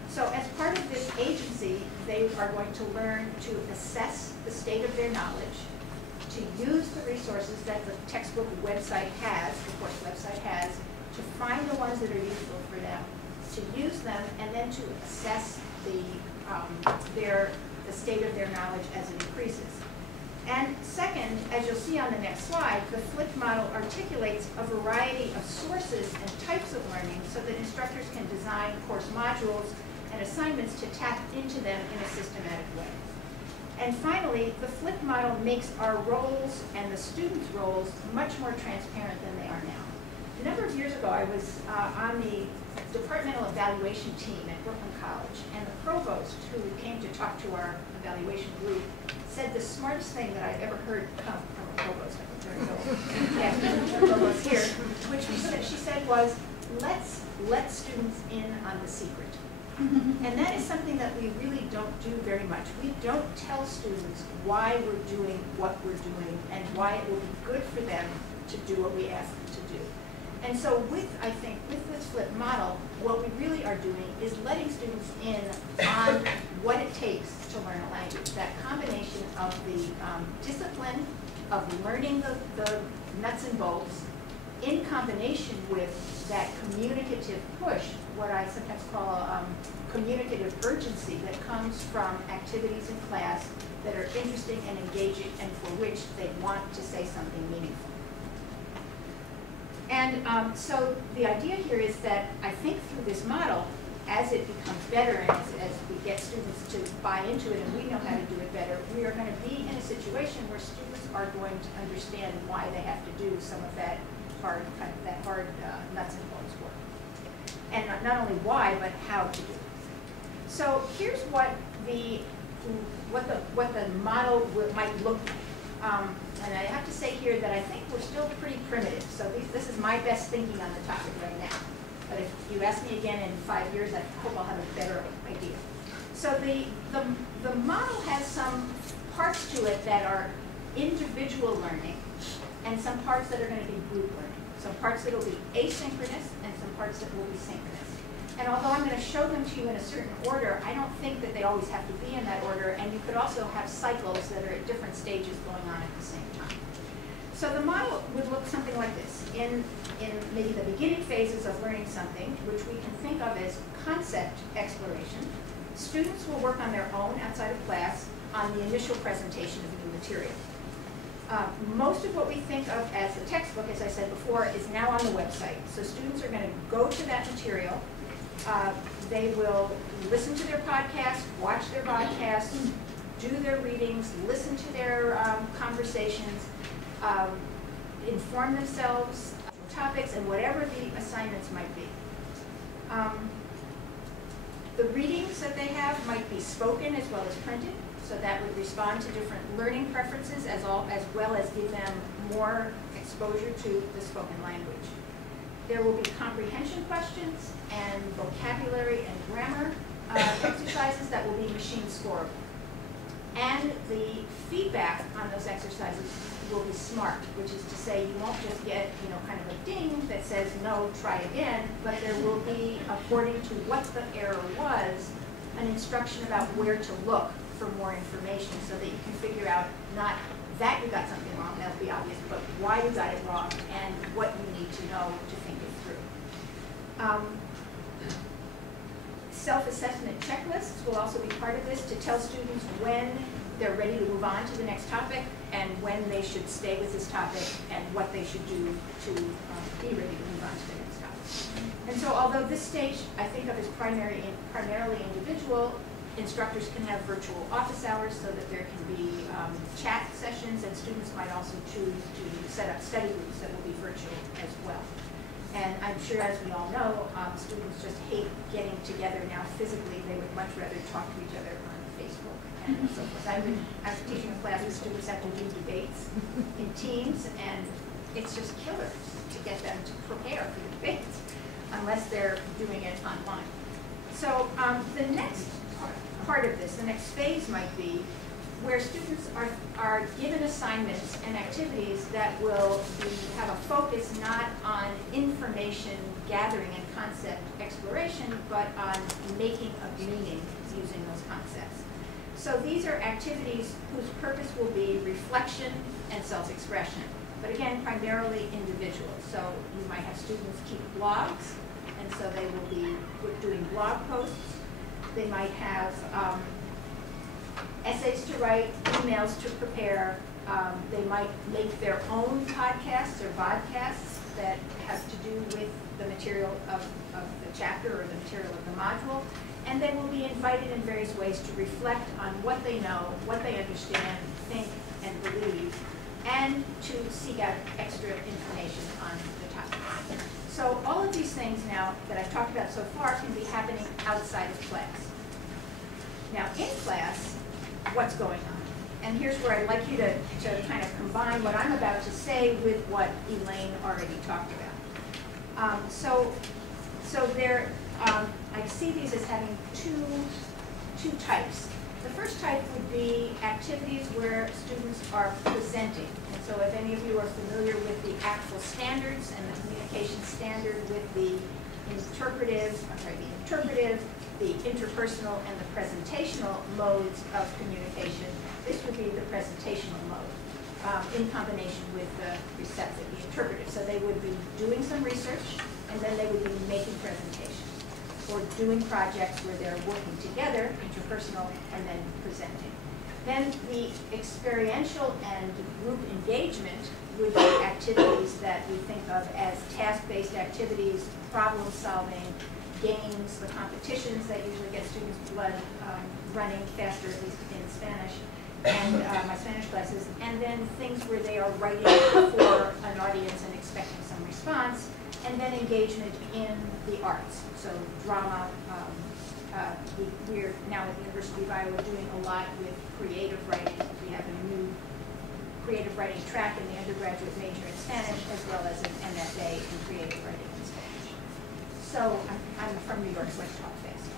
So as part of this agency, they are going to learn to assess the state of their knowledge, to use the resources that the textbook website has, the course website has, to find the ones that are useful for them, to use them, and then to assess the, their the state of their knowledge as it increases. And second, as you'll see on the next slide, the flipped model articulates a variety of sources and types of learning so that instructors can design course modules and assignments to tap into them in a systematic way. And finally, the flipped model makes our roles and the students' roles much more transparent than they are now. A number of years ago, I was on the departmental evaluation team at Brooklyn College, and the provost, who came to talk to our evaluation group, said the smartest thing that I've ever heard come from a provost. I think there is no provost here, which she said was, let's let students in on the secret. And that is something that we really don't do very much. We don't tell students why we're doing what we're doing and why it will be good for them to do what we ask them to do. And so I think with this flipped model, what we really are doing is letting students in on what it takes to learn a language. That combination of the discipline of learning the nuts and bolts in combination with that communicative push, what I sometimes call communicative urgency that comes from activities in class that are interesting and engaging and for which they want to say something meaningful. And so the idea here is that I think through this model, as it becomes better and as we get students to buy into it and we know how to do it better, we are going to be in a situation where students are going to understand why they have to do some of that hard nuts and bolts work. And not only why, but how to do it. So here's what the model might look like. And I have to say here that I think we're still pretty primitive. So this is my best thinking on the topic right now. But if you ask me again in 5 years, I hope I'll have a better idea. So the model has some parts to it that are individual learning and some parts that are going to be group learning. Some parts that will be asynchronous and some parts that will be synchronous. And although I'm going to show them to you in a certain order, I don't think that they always have to be in that order, and you could also have cycles that are at different stages going on at the same time. So the model would look something like this. In maybe the beginning phases of learning something, which we can think of as concept exploration, students will work on their own outside of class on the initial presentation of new material. Most of what we think of as the textbook, as I said before, is now on the website. So students are going to go to that material. They will listen to their podcast, watch their podcasts, do their readings, listen to their conversations, inform themselves, topics, and whatever the assignments might be. The readings that they have might be spoken as well as printed, so that would respond to different learning preferences as well as give them more exposure to the spoken language. There will be comprehension questions and vocabulary and grammar exercises that will be machine scoreable. And the feedback on those exercises will be smart, which is to say you won't just get kind of a ding that says no, try again, but there will be, according to what the error was, an instruction about where to look for more information so that you can figure out not that you got something wrong, that'll be obvious, but why you got it wrong and what you need to know to think it through. Self-assessment checklists will also be part of this to tell students when they're ready to move on to the next topic and when they should stay with this topic and what they should do to be ready to move on to the next topic. And so although this stage I think of as primarily individual, instructors can have virtual office hours so that there can be chat sessions, and students might also choose to set up study groups that will be virtual as well. And I'm sure, as we all know, students just hate getting together now physically. They would much rather talk to each other on Facebook and so forth. I was teaching a class where students have to do debates in teams, and it's just killer to get them to prepare for the debates unless they're doing it online. So the next part of this, the next phase might be where students are given assignments and activities that will have a focus not on information gathering and concept exploration, but on making of meaning using those concepts. So these are activities whose purpose will be reflection and self-expression, but again, primarily individual. So you might have students keep blogs, and so they will be doing blog posts. They might have essays to write, emails to prepare. They might make their own podcasts or vodcasts that have to do with the material of the chapter or the material of the module. And they will be invited in various ways to reflect on what they know, what they understand, think, and believe, and to seek out extra information on the topic. So all of these things now that I've talked about so far can be happening outside of class. Now in class, what's going on? And here's where I'd like you to kind of combine what I'm about to say with what Elaine already talked about. So there, I see these as having two types. The first type would be activities where students are presenting. And so if any of you are familiar with the actual standards and the communication standard with the interpretive, the interpersonal, and the presentational modes of communication, this would be the presentational mode in combination with the receptive, the interpretive. So they would be doing some research, and then they would be making presentations, or doing projects where they're working together, interpersonal, and then presenting. Then the experiential and group engagement would be activities that we think of as task-based activities, problem solving, games, the competitions that usually get students' blood running faster, at least in Spanish, and my Spanish classes, and then things where they are writing for an audience and expecting some response, and then engagement in the arts, so drama. We're now at the University of Iowa doing a lot with creative writing. We have a new creative writing track in the undergraduate major in Spanish, as well as an MFA in creative writing in Spanish. So I'm from New York, so I talk fast.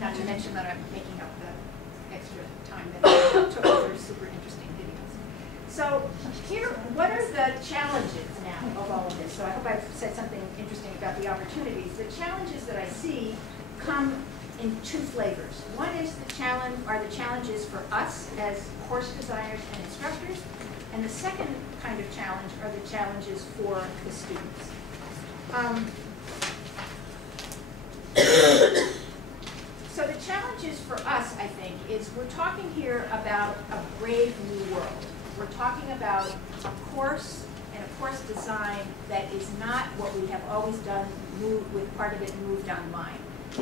Not to mention that I'm making up the extra time that I took for super interesting videos. So here, what are the challenges now of all of this? So I hope I've said something interesting about the opportunities. The challenges that I see come in two flavors. One is the challenges for us as course designers and instructors, and the second kind of challenge are the challenges for the students. So the challenges for us, I think, is we're talking here about a brave new world. We're talking about a course and a course design that is not what we have always done, with part of it moved online.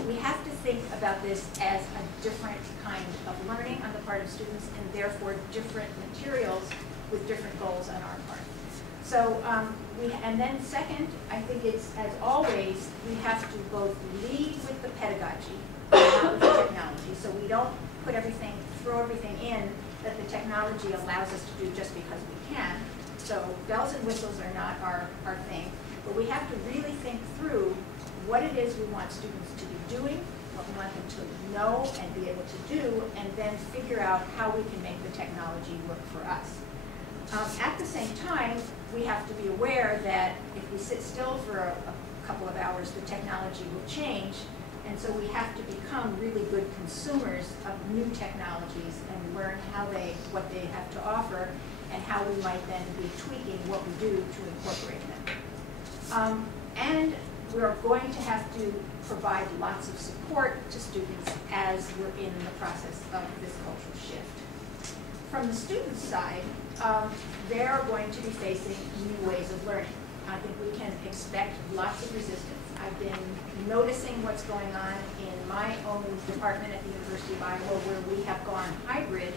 We have to think about this as a different kind of learning on the part of students, and therefore different materials with different goals on our part. So, and then second, I think it's, as always, we have to both lead with the pedagogy, not with the technology. So we don't put everything, throw everything in that the technology allows us to do just because we can. So bells and whistles are not our thing, but we have to really think through what it is we want students to be doing, what we want them to know and be able to do, and then figure out how we can make the technology work for us. At the same time, we have to be aware that if we sit still for a couple of hours, the technology will change, and so we have to become really good consumers of new technologies and learn what they have to offer, and how we might then be tweaking what we do to incorporate them. And we're going to have to provide lots of support to students as we're in the process of this cultural shift. From the student side, they're going to be facing new ways of learning. I think we can expect lots of resistance. I've been noticing what's going on in my own department at the University of Iowa, where we have gone hybrid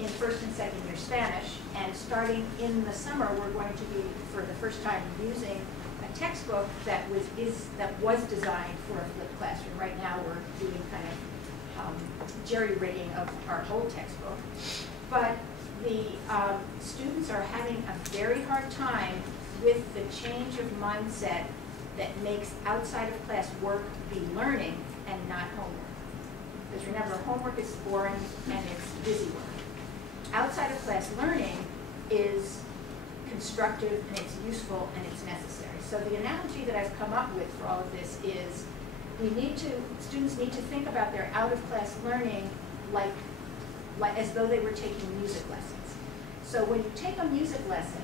in first and second year Spanish, and starting in the summer, we're going to be, for the first time, using a textbook that was designed for a flipped classroom. Right now, we're doing kind of jerry-rigging of our old textbook. But the students are having a very hard time with the change of mindset that makes outside of class work be learning and not homework. Because remember, homework is boring and it's busy work. Outside of class learning is constructive and it's useful and it's necessary. So the analogy that I've come up with for all of this is students need to think about their out-of-class learning like as though they were taking music lessons. So when you take a music lesson,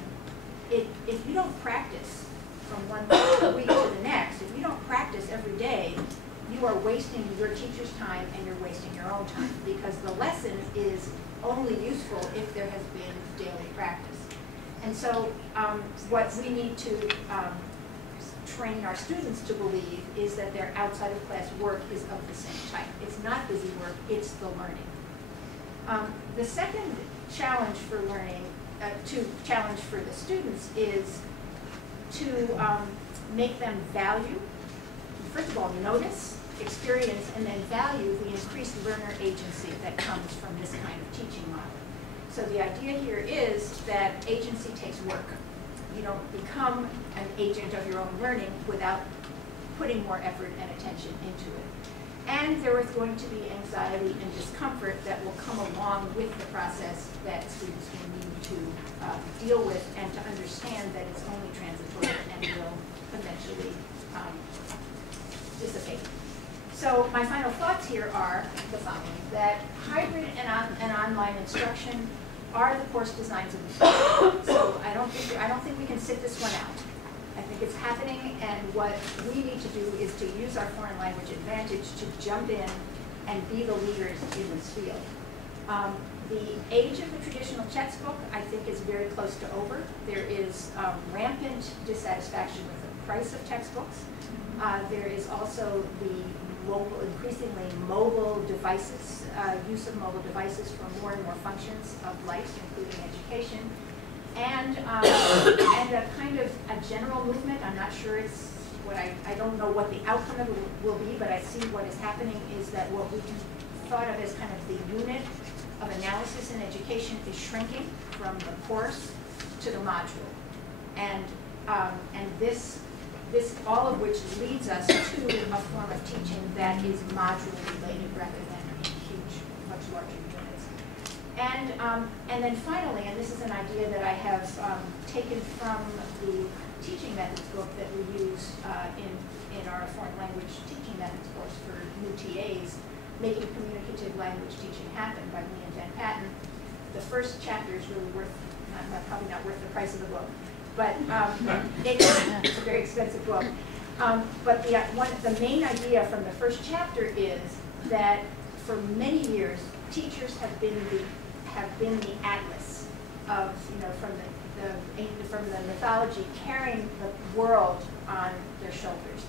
if you don't practice from one week to the next, if you don't practice every day, you are wasting your teacher's time and you're wasting your own time, because the lesson is only useful if there has been daily practice. And so what we need to train our students to believe is that their outside of class work is of the same type. It's not busy work, it's the learning. The second challenge for learning, challenge for the students is to make them value, first of all, notice, experience, and then value the increased learner agency that comes from this kind of teaching model. So the idea here is that agency takes work. You don't become an agent of your own learning without putting more effort and attention into it. And there is going to be anxiety and discomfort that will come along with the process that students will need to deal with and to understand that it's only transitory and will eventually dissipate. So my final thoughts here are the following, that hybrid and online instruction are the course designs of the future. So I don't think we can sit this one out. I think it's happening, and what we need to do is to use our foreign language advantage to jump in and be the leaders in this field. The age of the traditional textbook, I think, is very close to over. There is rampant dissatisfaction with the price of textbooks. There is also the increasingly mobile devices, use of mobile devices for more and more functions of life, including education, and a kind of a general movement. I'm not sure it's what I don't know what the outcome of it will be, but I see what is happening is that what we thought of as kind of the unit of analysis in education is shrinking from the course to the module, and this all of which leads us to a form of teaching that is module related rather than in huge, much larger units. And then finally, and this is an idea that I have taken from the teaching methods book that we use in our foreign language teaching methods course for new TAs, Making Communicative Language Teaching Happen by me and Van Patten. The first chapter is really worth, probably not worth the price of the book, but it's a very expensive book. But the main idea from the first chapter is that for many years, teachers have been the atlas of, from the mythology, carrying the world on their shoulders.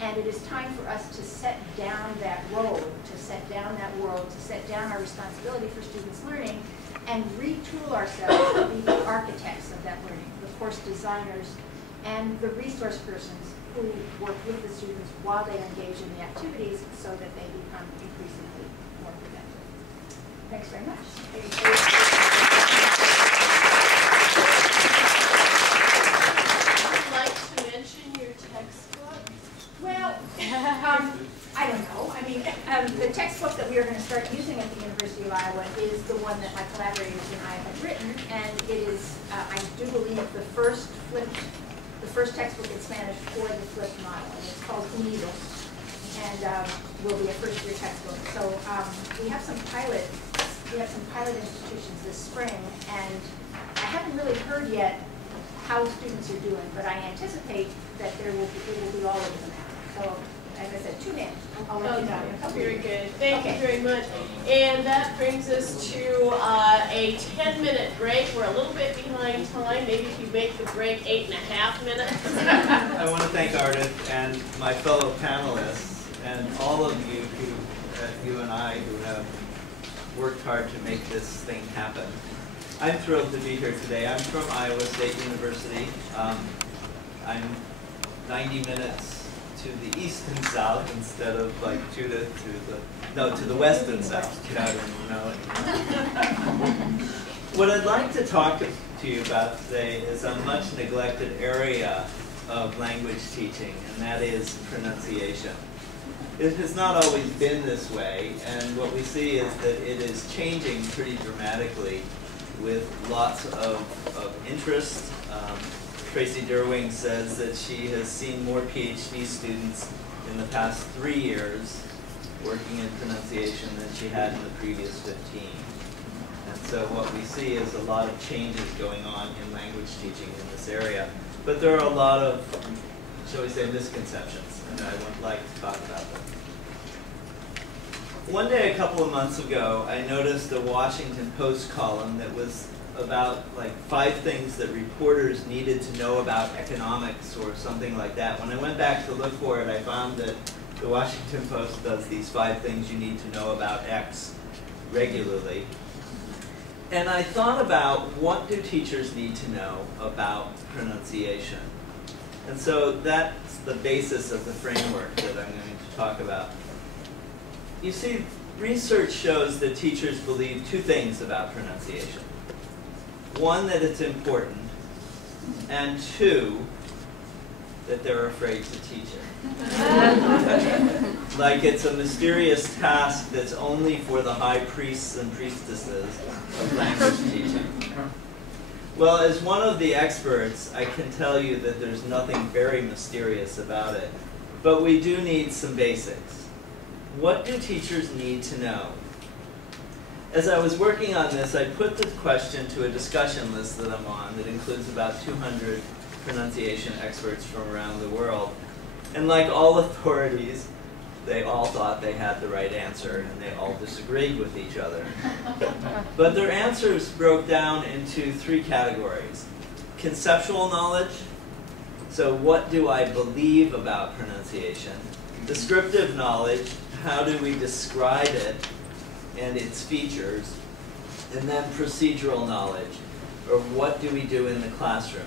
And it is time for us to set down that role, to set down that world, to set down our responsibility for students' learning, and retool ourselves to be the architects of that learning, the course designers, and the resource persons who work with the students while they engage in the activities so that they become increasingly more productive. Thanks very much. Would you like to mention your textbook? Well, I don't know. I mean, the textbook that we are going to start using at the University of Iowa is the one that my collaborators and I have written, and it is, I do believe, the first textbook in Spanish for the flipped model, and it's called UNI, and will be a first-year textbook. So we have some pilot institutions this spring, and I haven't really heard yet how students are doing, but I anticipate that it will be all over the map. So, as I said, tune in. I'll let you know in a couple Very weeks. good. Thank you very much. And that brings us to a 10-minute break. We're a little bit behind time. Maybe if you make the break 8.5 minutes. I want to thank Ardith and my fellow panelists and all of you who, at UNI, who have worked hard to make this thing happen. I'm thrilled to be here today. I'm from Iowa State University. I'm 90 minutes to the east and south instead of like Judith to the west and south. What I'd like to talk to you about today is a much neglected area of language teaching, and that is pronunciation. It has not always been this way, and what we see is that it is changing pretty dramatically with lots of interest. Tracy Derwing says that she has seen more PhD students in the past 3 years working in pronunciation than she had in the previous 15. And so what we see is a lot of changes going on in language teaching in this area. But there are a lot of, shall we say, misconceptions, and I would like to talk about them. One day a couple of months ago, I noticed a Washington Post column that was about like 5 things that reporters needed to know about economics or something like that. When I went back to look for it, I found that the Washington Post does these 5 things you need to know about X regularly. And I thought about, what do teachers need to know about pronunciation? And so that's the basis of the framework that I'm going to talk about. You see, research shows that teachers believe 2 things about pronunciation. 1, that it's important, and 2, that they're afraid to teach it. Like it's a mysterious task that's only for the high priests and priestesses of language teaching. Well, as one of the experts, I can tell you that there's nothing very mysterious about it. But we do need some basics. What do teachers need to know? As I was working on this, I put the question to a discussion list that I'm on that includes about 200 pronunciation experts from around the world. And like all authorities, they all thought they had the right answer, and they all disagreed with each other. But their answers broke down into 3 categories. Conceptual knowledge, so what do I believe about pronunciation? Descriptive knowledge, how do we describe it and its features? And then procedural knowledge, or what do we do in the classroom?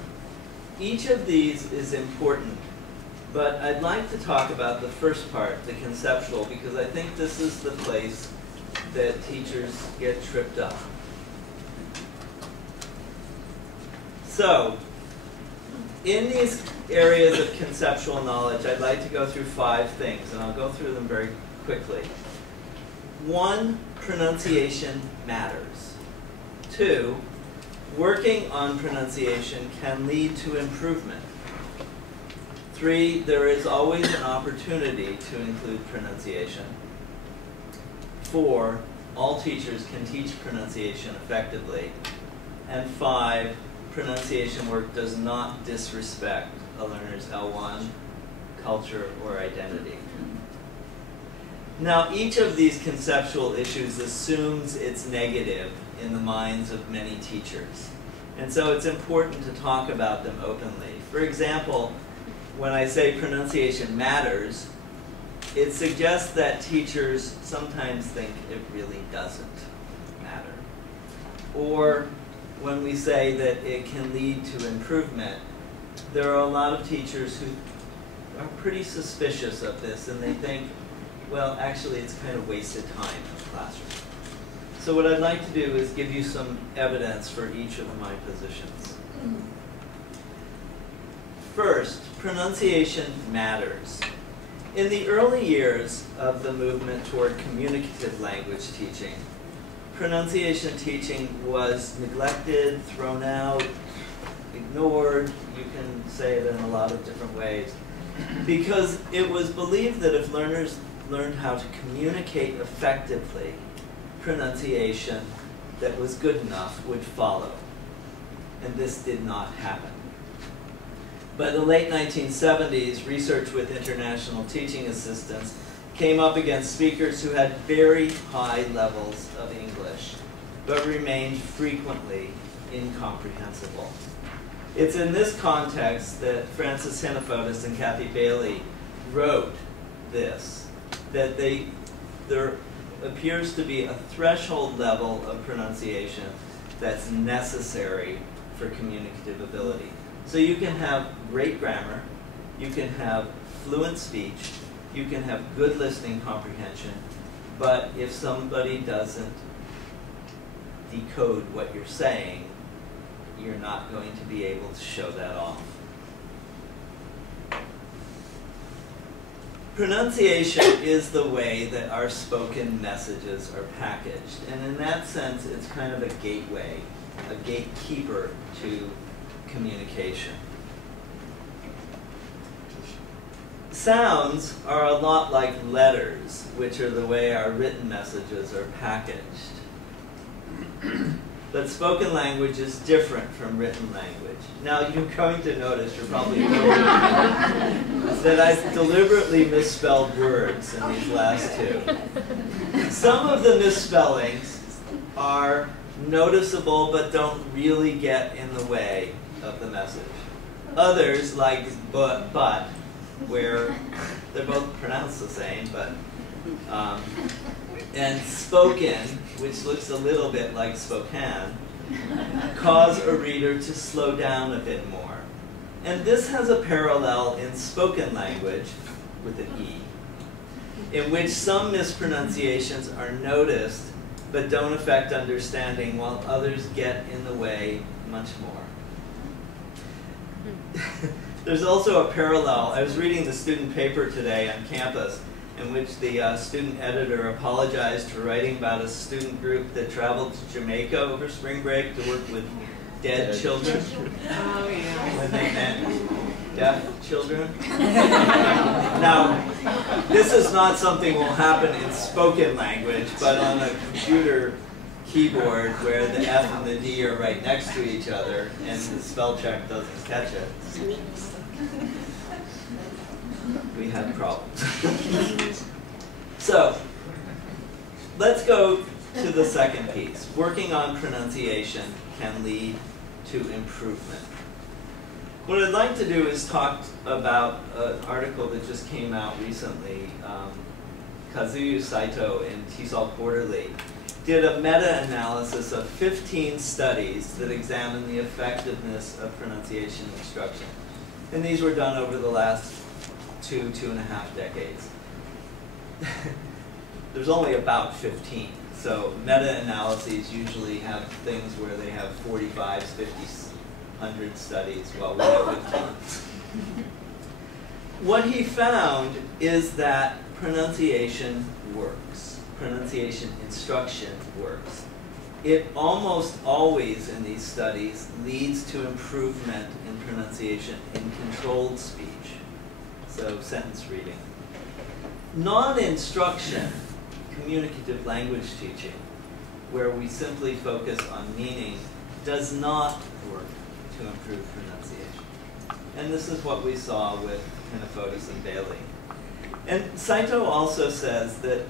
Each of these is important, but I'd like to talk about the first part, the conceptual, because I think this is the place that teachers get tripped up. So, in these areas of conceptual knowledge, I'd like to go through 5 things, and I'll go through them very quickly. 1, pronunciation matters. 2, working on pronunciation can lead to improvement. 3, there is always an opportunity to include pronunciation. 4, all teachers can teach pronunciation effectively. And 5, pronunciation work does not disrespect a learner's L1, culture, or identity. Now, each of these conceptual issues assumes it's negative in the minds of many teachers. And so it's important to talk about them openly. For example, when I say pronunciation matters, it suggests that teachers sometimes think it really doesn't matter. Or when we say that it can lead to improvement, there are a lot of teachers who are pretty suspicious of this, and they think, well, actually it's kind of wasted time in the classroom. So what I'd like to do is give you some evidence for each of my positions. First, pronunciation matters. In the early years of the movement toward communicative language teaching, pronunciation teaching was neglected, thrown out, ignored. You can say it in a lot of different ways. Because it was believed that if learners learned how to communicate effectively, pronunciation that was good enough would follow. And this did not happen. By the late 1970s, research with international teaching assistants came up against speakers who had very high levels of English, but remained frequently incomprehensible. It's in this context that Frances Hinofotis and Kathy Bailey wrote this, that there appears to be a threshold level of pronunciation that's necessary for communicative ability. So you can have great grammar, you can have fluent speech, you can have good listening comprehension, but if somebody doesn't decode what you're saying, you're not going to be able to show that off. Pronunciation is the way that our spoken messages are packaged, and in that sense, it's kind of a gateway, a gatekeeper to communication. Sounds are a lot like letters, which are the way our written messages are packaged. But spoken language is different from written language. Now you're going to notice, you're probably noticing, that I've deliberately misspelled words in these last 2. Some of the misspellings are noticeable but don't really get in the way of the message. Others, like but, where they're both pronounced the same, but and spoken, which looks a little bit like Spokane, cause a reader to slow down a bit more. And this has a parallel in spoken language with an E, in which some mispronunciations are noticed but don't affect understanding, while others get in the way much more. There's also a parallel. I was reading the student paper today on campus in which the student editor apologized for writing about a student group that traveled to Jamaica over spring break to work with dead children. Oh, yeah. When they meant deaf children. Now, this is not something that will happen in spoken language, but on a computer keyboard where the F and the D are right next to each other and the spell check doesn't catch it, we had problems. So, let's go to the second piece. Working on pronunciation can lead to improvement. What I'd like to do is talk about an article that just came out recently. Kazuyu Saito in TESOL Quarterly did a meta-analysis of 15 studies that examined the effectiveness of pronunciation instruction. And these were done over the last 2.5 decades. There's only about 15. So meta-analyses usually have things where they have 45, 50, 100 studies, while we have 15. What he found is that pronunciation works. Pronunciation instruction works. It almost always in these studies leads to improvement in pronunciation in controlled speech, so sentence reading. Non-instruction, communicative language teaching, where we simply focus on meaning, does not work to improve pronunciation. And this is what we saw with Hinofotis and Bailey. And Saito also says that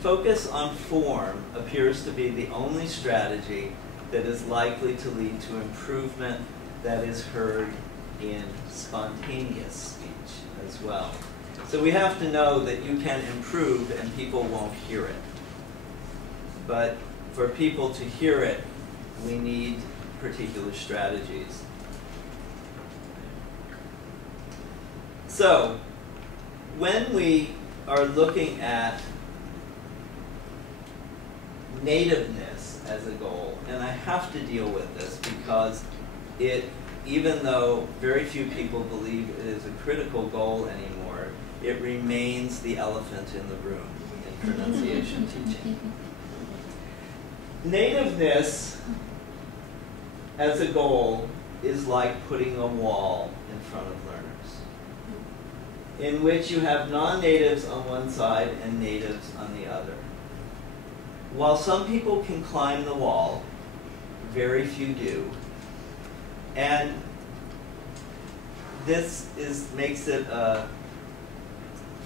focus on form appears to be the only strategy that is likely to lead to improvement that is heard in spontaneous speech as well. So we have to know that you can improve and people won't hear it. But for people to hear it, we need particular strategies. So, when we are looking at nativeness as a goal, and I have to deal with this because even though very few people believe it is a critical goal anymore, it remains the elephant in the room in pronunciation teaching. Nativeness as a goal is like putting a wall in front of learners, in which you have non-natives on one side and natives on the other. While some people can climb the wall, very few do, and this makes it a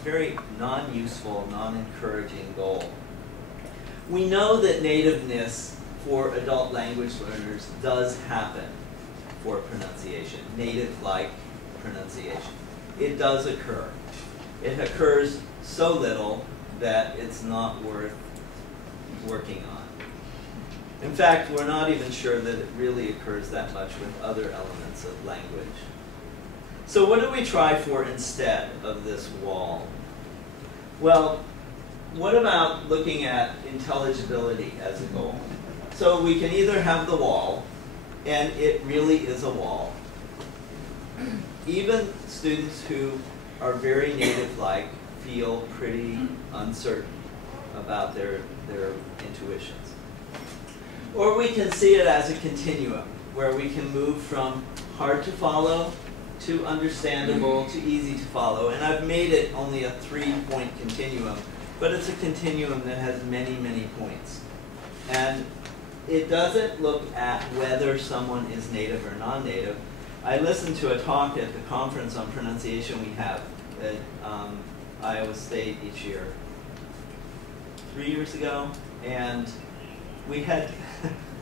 very non-useful, non-encouraging goal. We know that nativeness for adult language learners does happen for pronunciation, native-like pronunciation. It does occur. It occurs so little that it's not worth working on. In fact, we're not even sure that it really occurs that much with other elements of language. So what do we try for instead of this wall? Well, what about looking at intelligibility as a goal? So we can either have the wall, and it really is a wall. Even students who are very native-like feel pretty uncertain about their intuitions. Or we can see it as a continuum, where we can move from hard to follow to understandable to easy to follow. And I've made it only a 3-point continuum, but it's a continuum that has many, many points. And it doesn't look at whether someone is native or non-native. I listened to a talk at the conference on pronunciation we have at Iowa State each year. 3 years ago, and we had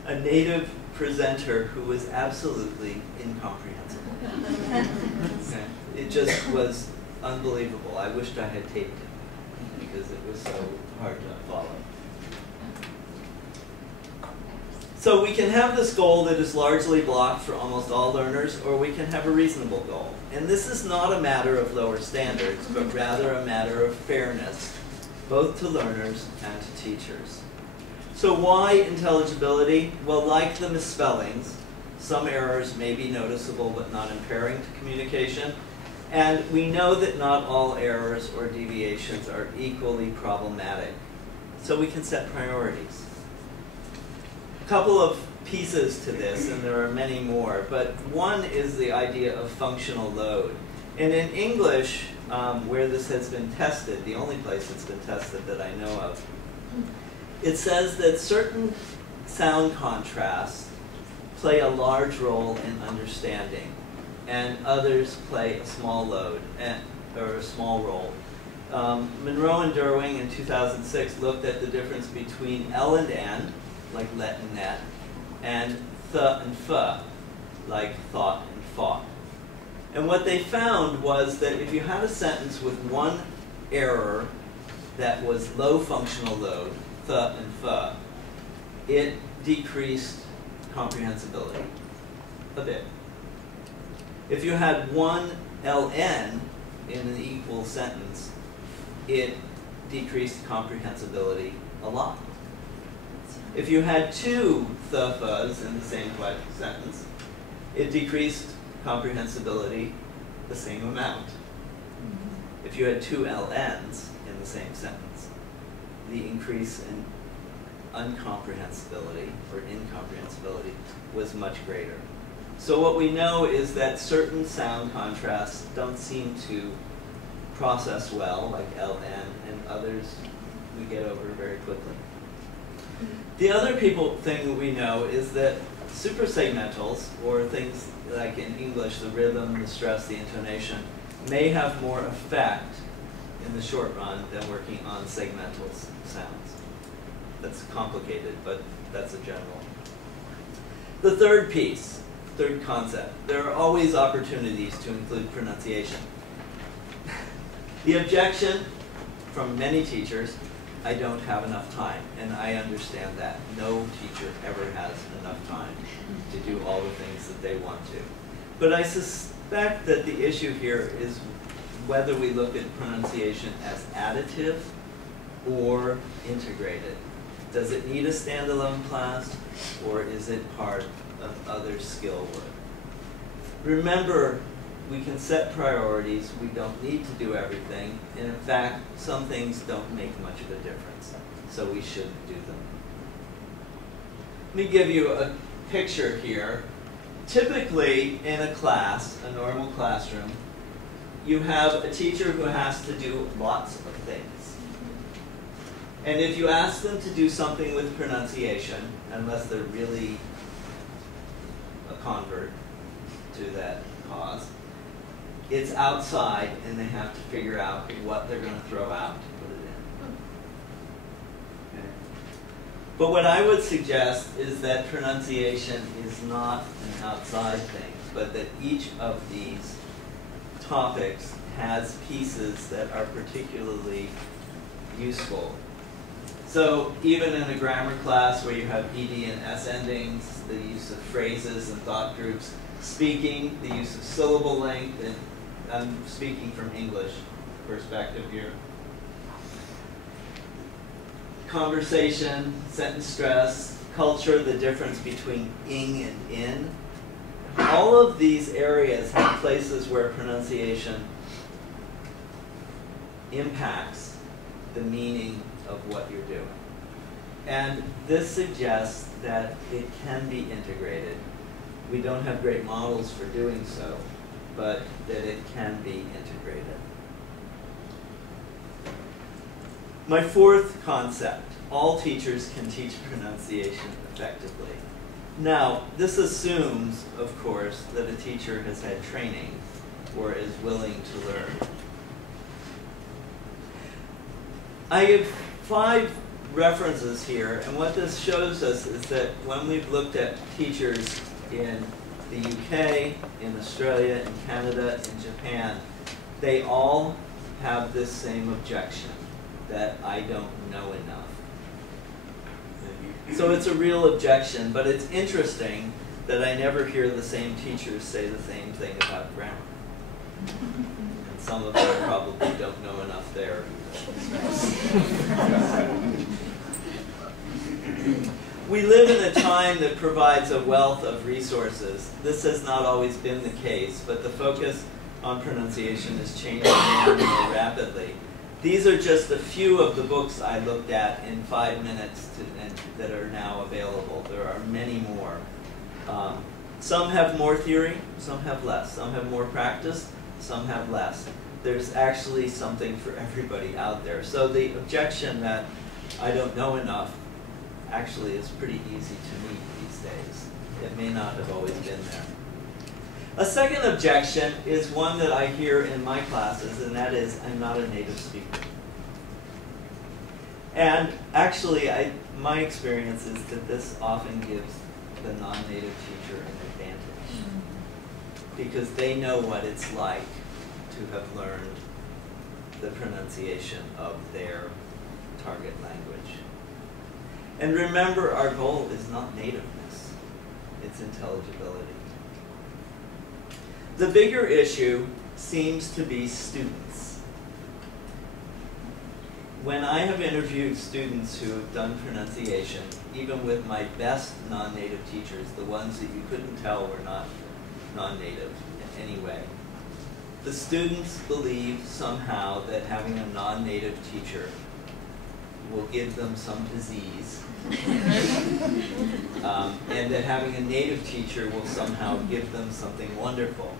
a native presenter who was absolutely incomprehensible. Okay. It just was unbelievable. I wished I had taped it because it was so hard to follow. So we can have this goal that is largely blocked for almost all learners, or we can have a reasonable goal. And this is not a matter of lower standards, but rather a matter of fairness, both to learners and to teachers. So why intelligibility? Well, like the misspellings, some errors may be noticeable but not impairing to communication. And we know that not all errors or deviations are equally problematic. So we can set priorities. A couple of pieces to this, and there are many more, but one is the idea of functional load. And in English, where this has been tested, the only place it's been tested that I know of, it says that certain sound contrasts play a large role in understanding, and others play a small load, or a small role. Monroe and Derwing in 2006 looked at the difference between L and N, like let and net, and th and f, like thought and fought. And what they found was that if you had a sentence with one error that was low functional load, th and f, it decreased comprehensibility a bit. If you had one ln in an equal sentence, it decreased comprehensibility a lot. If you had two th-fs in the same sentence, it decreased comprehensibility the same amount. If you had two ln's in the same sentence, the increase in uncomprehensibility or incomprehensibility was much greater. So what we know is that certain sound contrasts don't seem to process well, like ln, and others we get over very quickly. The other thing that we know is that suprasegmentals, or things like in English, the rhythm, the stress, the intonation, may have more effect in the short run than working on segmental sounds. That's complicated, but that's a general. The third piece, third concept, there are always opportunities to include pronunciation. The objection from many teachers, I don't have enough time, and I understand that. No teacher ever has enough time to do all the things that they want to. But I suspect that the issue here is whether we look at pronunciation as additive or integrated. Does it need a standalone class, or is it part of other skill work? Remember, we can set priorities. We don't need to do everything. And in fact, some things don't make much of a difference. So we should do them. Let me give you a picture here. Typically, in a class, a normal classroom, you have a teacher who has to do lots of things. And if you ask them to do something with pronunciation, unless they're really a convert to that cause, it's outside, and they have to figure out what they're going to throw out to put it in. Okay. But what I would suggest is that pronunciation is not an outside thing, but that each of these topics has pieces that are particularly useful. So even in a grammar class where you have ed and s endings, the use of phrases and thought groups, speaking, the use of syllable length, and I'm speaking from English perspective here. Conversation, sentence stress, culture, the difference between ing and in. All of these areas have places where pronunciation impacts the meaning of what you're doing. And this suggests that it can be integrated. We don't have great models for doing so, but that it can be integrated. My fourth concept, all teachers can teach pronunciation effectively. Now, this assumes, of course, that a teacher has had training or is willing to learn. I have 5 references here, and what this shows us is that when we've looked at teachers in the UK, in Australia, in Canada, in Japan, they all have this same objection, that I don't know enough. So it's a real objection, but it's interesting that I never hear the same teachers say the same thing about grammar. And some of them probably don't know enough there. We live in a time that provides a wealth of resources. This has not always been the case, but the focus on pronunciation is changing more and more rapidly. These are just a few of the books I looked at in 5 minutes and that are now available. There are many more. Some have more theory, some have less. Some have more practice, some have less. There's actually something for everybody out there. So the objection that I don't know enough actually is pretty easy to meet these days. It may not have always been there. A second objection is one that I hear in my classes, and that is, I'm not a native speaker. And actually, my experience is that this often gives the non-native teacher an advantage, because they know what it's like to have learned the pronunciation of their target language. And remember, our goal is not nativeness, it's intelligibility. The bigger issue seems to be students. When I have interviewed students who have done pronunciation, even with my best non-native teachers, the ones that you couldn't tell were not non-native in any way, the students believe somehow that having a non-native teacher will give them some disease, and that having a native teacher will somehow give them something wonderful.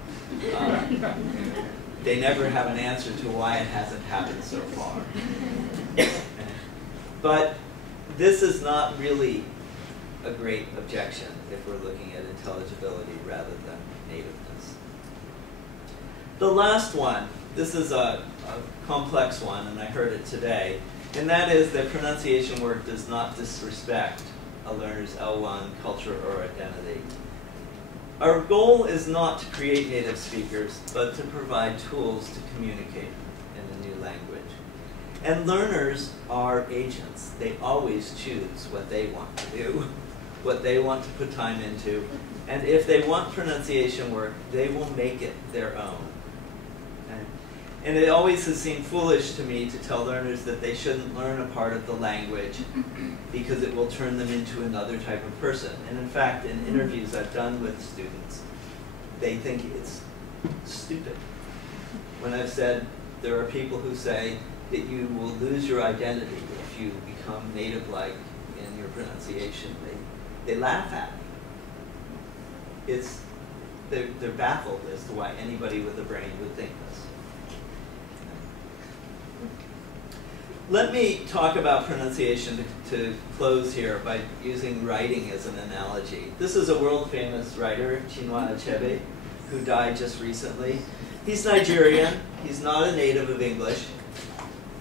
They never have an answer to why it hasn't happened so far. But this is not really a great objection if we're looking at intelligibility rather than nativeness. The last one, this is a complex one, and I heard it today, and that is that pronunciation work does not disrespect a learner's L1 culture or identity. Our goal is not to create native speakers, but to provide tools to communicate in a new language. And learners are agents. They always choose what they want to do, what they want to put time into. And if they want pronunciation work, they will make it their own. And it always has seemed foolish to me to tell learners that they shouldn't learn a part of the language because it will turn them into another type of person. And in fact, in interviews I've done with students, they think it's stupid. When I've said there are people who say that you will lose your identity if you become native-like in your pronunciation, they laugh at me. They're baffled as to why anybody with a brain would think this. Let me talk about pronunciation to close here by using writing as an analogy. This is a world-famous writer, Chinua Achebe, who died just recently. He's Nigerian. He's not a native of English,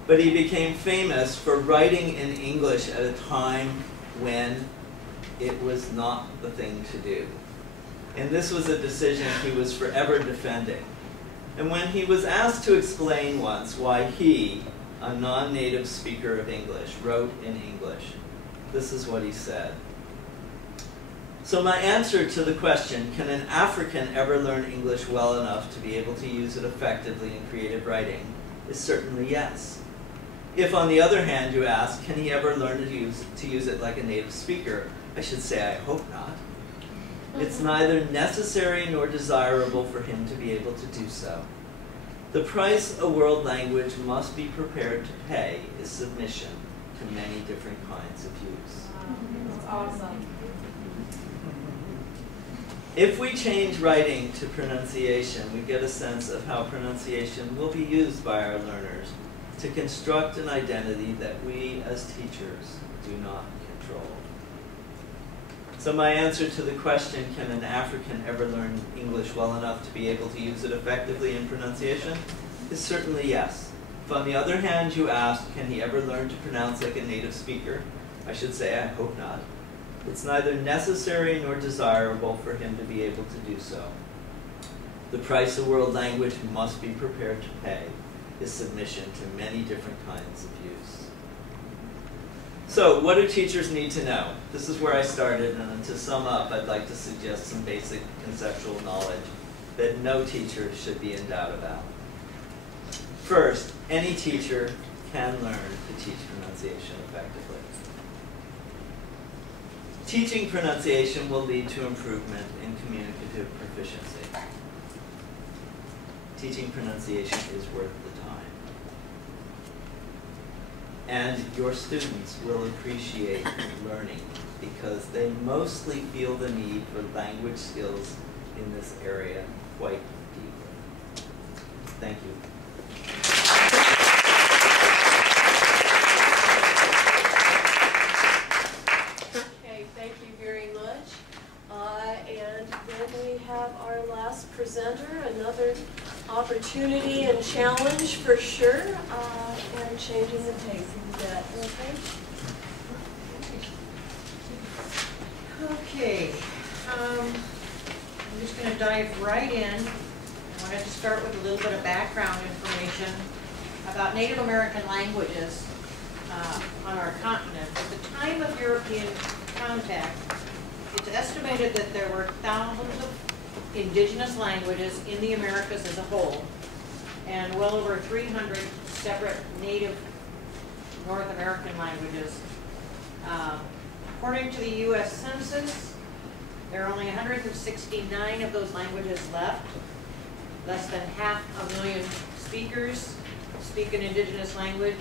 but he became famous for writing in English at a time when it was not the thing to do. And this was a decision he was forever defending. And when he was asked to explain once why he, a non-native speaker of English, wrote in English, this is what he said. So my answer to the question, can an African ever learn English well enough to be able to use it effectively in creative writing, is certainly yes. If, on the other hand, you ask, can he ever learn to use it like a native speaker, I should say I hope not. It's neither necessary nor desirable for him to be able to do so. The price a world language must be prepared to pay is submission to many different kinds of use. That's awesome. If we change writing to pronunciation, we get a sense of how pronunciation will be used by our learners to construct an identity that we as teachers do not control. So my answer to the question, can an African ever learn English well enough to be able to use it effectively in pronunciation, is certainly yes. If on the other hand you ask, can he ever learn to pronounce like a native speaker? I should say, I hope not. It's neither necessary nor desirable for him to be able to do so. The price a world language must be prepared to pay is submission to many different kinds of use. So, what do teachers need to know? This is where I started, and to sum up, I'd like to suggest some basic conceptual knowledge that no teacher should be in doubt about. First, any teacher can learn to teach pronunciation effectively. Teaching pronunciation will lead to improvement in communicative proficiency. Teaching pronunciation is worth the time. And your students will appreciate learning because they mostly feel the need for language skills in this area quite deeply. Thank you. Okay, thank you very much. And then we have our last presenter, another opportunity and challenge for sure, and changing the pace a bit, okay? Okay, I'm just going to dive right in. I wanted to start with a little bit of background information about Native American languages on our continent. At the time of European contact, it's estimated that there were thousands of indigenous languages in the Americas as a whole, and well over 300 separate native North American languages. According to the U.S. Census, there are only 169 of those languages left. Less than 500,000 speakers speak an indigenous language.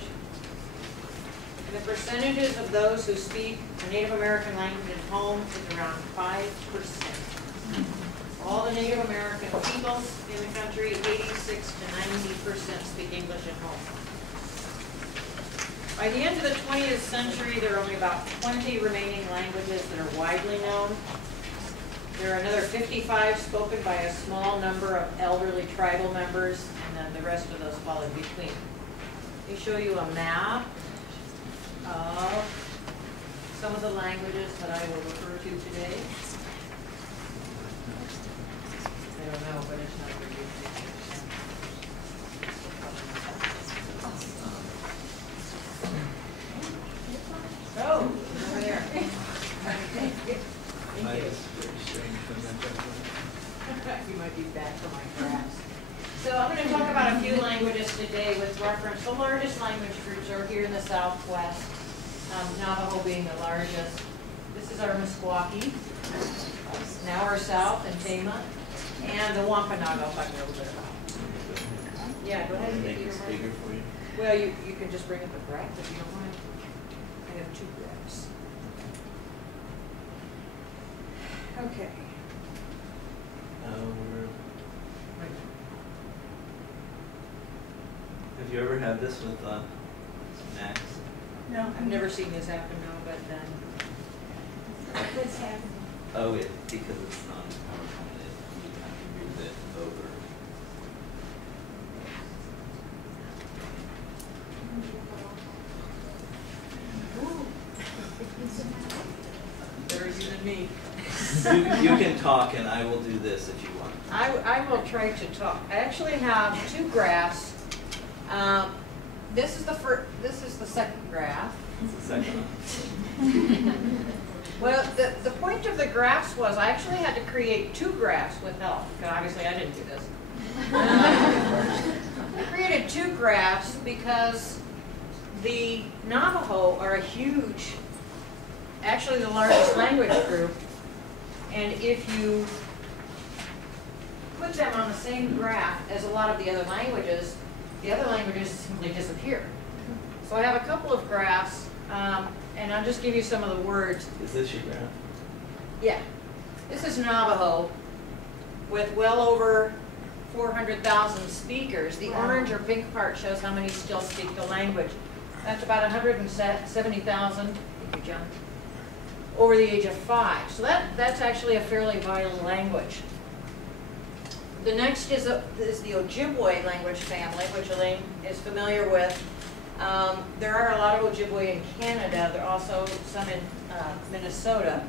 And the percentages of those who speak a Native American language at home is around 5%. All the Native American peoples in the country, 86 to 90% speak English at home. By the end of the 20th century, there are only about 20 remaining languages that are widely known. There are another 55 spoken by a small number of elderly tribal members, and then the rest of those fall in between. Let me show you a map of some of the languages that I will refer to today. I don't know, but it's not very good. Oh, over there. Thank you. You might be bad for my graphs. So I'm going to talk about a few languages today with reference. The largest language groups are here in the Southwest, Navajo being the largest. This is our Meskwaki, now our South and Tama, and the Wampanoag I'll talk a little bit about. Yeah, go ahead and make it bigger for you. Well, you can just bring up a graph if you don't mind. I have 2 graphs. Okay. Have you ever had this with Max? No. I've never seen this happen, no, but What's happening? Oh, because it's not PowerPoint, you have to move it over. better you than me. You can talk and I will do this if you want. I will try to talk. I actually have 2 graphs. This is the first. This is the second graph. It's the second one. Well, the point of the graphs was I actually had to create 2 graphs with help, because obviously I didn't do this. I created 2 graphs because the Navajo are a huge, actually the largest language group, and if you put them on the same graph as a lot of the other languages simply disappear. So I have a couple of graphs, and I'll just give you some of the words. Is this your graph? Yeah. This is Navajo with well over 400,000 speakers. The orange or pink part shows how many still speak the language. That's about 170,000, thank you, John, over the age of 5. So that's actually a fairly vital language. The next is the Ojibwe language family, which Elaine is familiar with. There are a lot of Ojibwe in Canada. There are also some in Minnesota.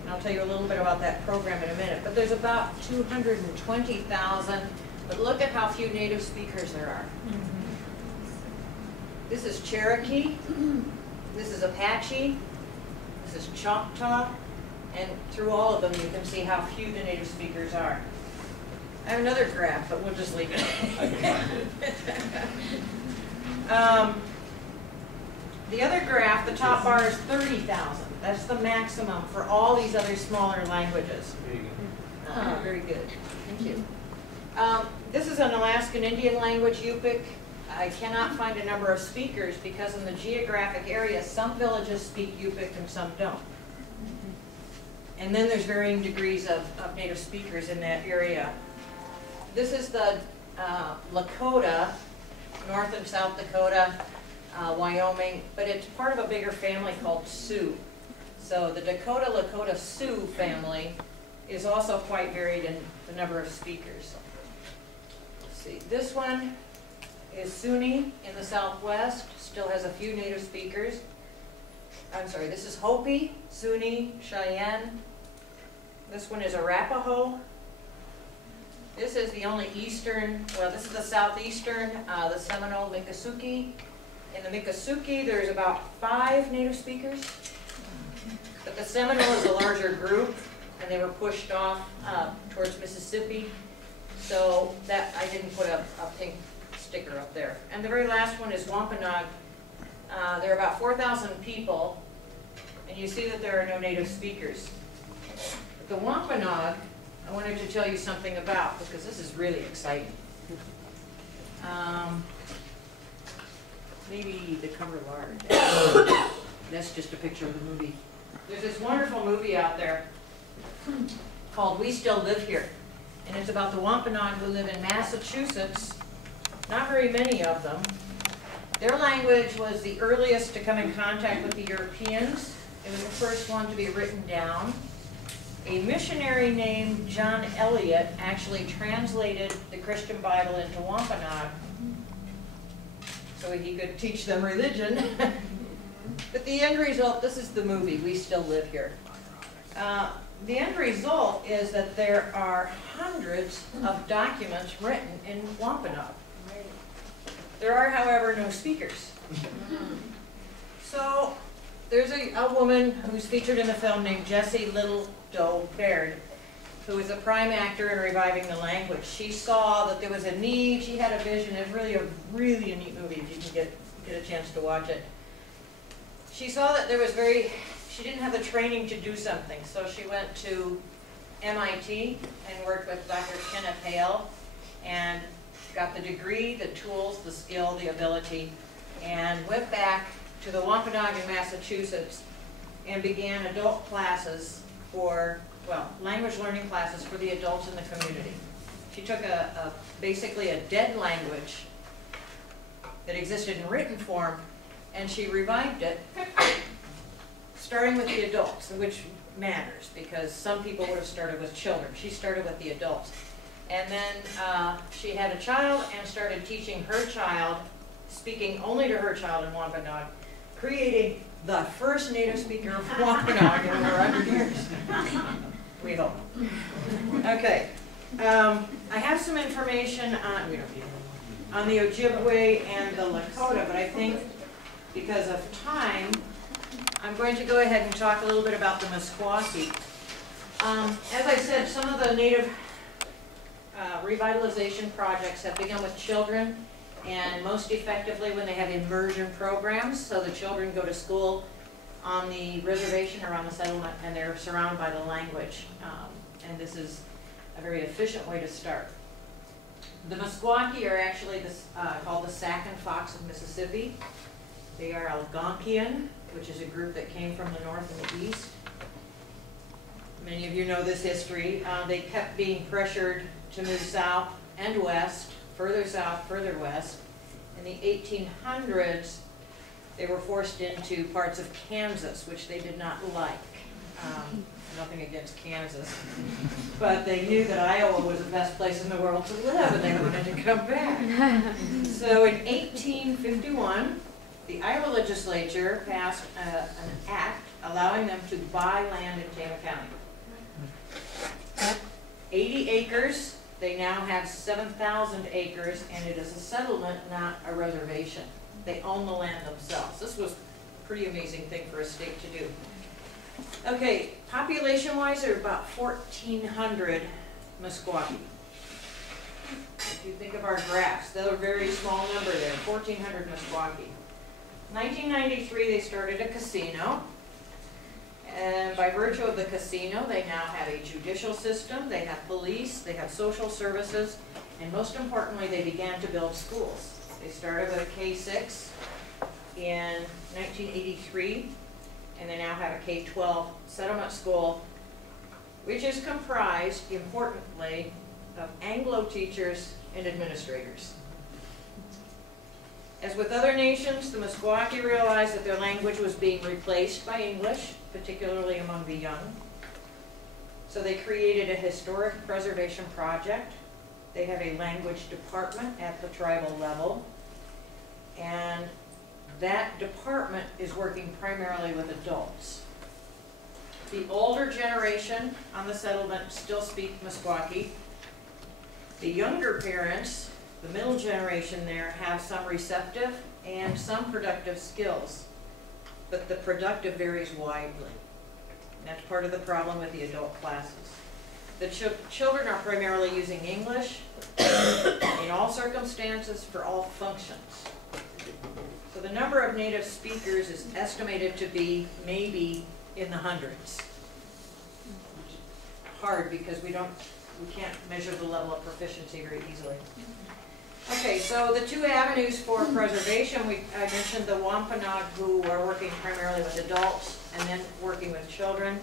And I'll tell you a little bit about that program in a minute. But there's about 220,000. But look at how few native speakers there are. This is Cherokee. This is Apache. This is Choctaw. And through all of them, you can see how few the native speakers are. I have another graph, but we'll just leave it. I can find it. The other graph, the top bar is 30,000. That's the maximum for all these other smaller languages. Here you go. Oh, very good. Thank you. This is an Alaskan Indian language, Yupik. I cannot find a number of speakers because in the geographic area, some villages speak Yupik and some don't. And then there's varying degrees of native speakers in that area. This is the Lakota, North and South Dakota, Wyoming, but it's part of a bigger family called Sioux. So the Lakota Sioux family is also quite varied in the number of speakers. Let's see, this one is Sunni in the Southwest, still has a few native speakers. I'm sorry, this is Hopi, Sunni, Cheyenne. This one is Arapaho. This is the only eastern, well, this is the southeastern, the Seminole Miccosukee. In the Miccosukee, there's about 5 native speakers. But the Seminole is a larger group, and they were pushed off towards Mississippi. So that I didn't put a pink sticker up there. And the very last one is Wampanoag. There are about 4,000 people, and you see that there are no native speakers. But the Wampanoag, I wanted to tell you something about, because this is really exciting. Maybe the cover large. That's just a picture of the movie. There's this wonderful movie out there called We Still Live Here. And it's about the Wampanoag who live in Massachusetts. Not very many of them. Their language was the earliest to come in contact with the Europeans. It was the first one to be written down. A missionary named John Eliot actually translated the Christian Bible into Wampanoag so he could teach them religion. But the end result, this is the movie, We Still Live Here. The end result is that there are hundreds of documents written in Wampanoag. There are, however, no speakers. So there's a woman who's featured in the film named Jessie Little Doe Baird, who is a prime actor in reviving the language. She saw that there was a need, she had a vision. It's really a neat movie if you can get a chance to watch it. She saw that there was she didn't have the training to do something, so she went to MIT and worked with Dr. Kenneth Hale and got the degree, the tools, the skill, the ability, and went back to the Wampanoag in Massachusetts and began adult classes language learning classes for the adults in the community. She took basically a dead language that existed in written form, and she revived it, starting with the adults, which matters because some people would have started with children. She started with the adults. And then she had a child and started teaching her child, speaking only to her child in Wampanoag, creating the first native speaker of Wampanoag in over 100 years. We hope. Okay. I have some information on the Ojibwe and the Lakota, but I think because of time, I'm going to go ahead and talk a little bit about the Meskwaki. As I said, some of the native revitalization projects have begun with children, and most effectively when they have immersion programs, so the children go to school on the reservation or on the settlement and they're surrounded by the language. And this is a very efficient way to start. The Meskwaki are actually called the Sac and Fox of Mississippi. They are Algonquian, which is a group that came from the north and the east. Many of you know this history. They kept being pressured to move south and west, further south, further west. In the 1800s, they were forced into parts of Kansas, which they did not like. nothing against Kansas. But they knew that Iowa was the best place in the world to live, and they wanted to come back. So in 1851, the Iowa legislature passed an act allowing them to buy land in Tama County. 80 acres, they now have 7,000 acres, and it is a settlement, not a reservation. They own the land themselves. This was a pretty amazing thing for a state to do. Okay, population-wise, there are about 1,400 Meskwaki. If you think of our graphs, they're a very small number there, 1,400 Meskwaki. 1993, they started a casino. And by virtue of the casino, they now have a judicial system, they have police, they have social services, and most importantly, they began to build schools. They started with a K-6 in 1983, and they now have a K-12 settlement school, which is comprised, importantly, of Anglo teachers and administrators. As with other nations, the Meskwaki realized that their language was being replaced by English, particularly among the young. So they created a historic preservation project. They have a language department at the tribal level. And that department is working primarily with adults. The older generation on the settlement still speak Meskwaki. The younger parents, the middle generation there, have some receptive and some productive skills, but the productive varies widely. And that's part of the problem with the adult classes. The children are primarily using English in all circumstances for all functions. So the number of native speakers is estimated to be maybe in the hundreds. Hard because we can't measure the level of proficiency very easily. Okay, so the two avenues for preservation, I mentioned the Wampanoag, who are working primarily with adults and then working with children.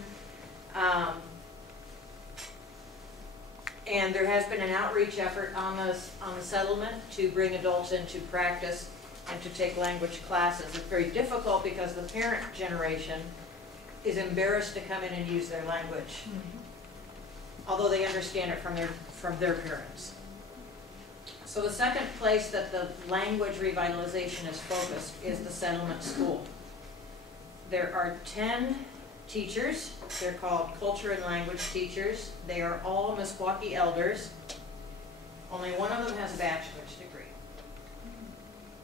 And there has been an outreach effort on the settlement to bring adults into practice and to take language classes. It's very difficult because the parent generation is embarrassed to come in and use their language, although they understand it from their parents. So the second place that the language revitalization is focused is the settlement school. There are 10 teachers. They're called culture and language teachers. They are all Meskwaki elders. Only one of them has a bachelor's degree.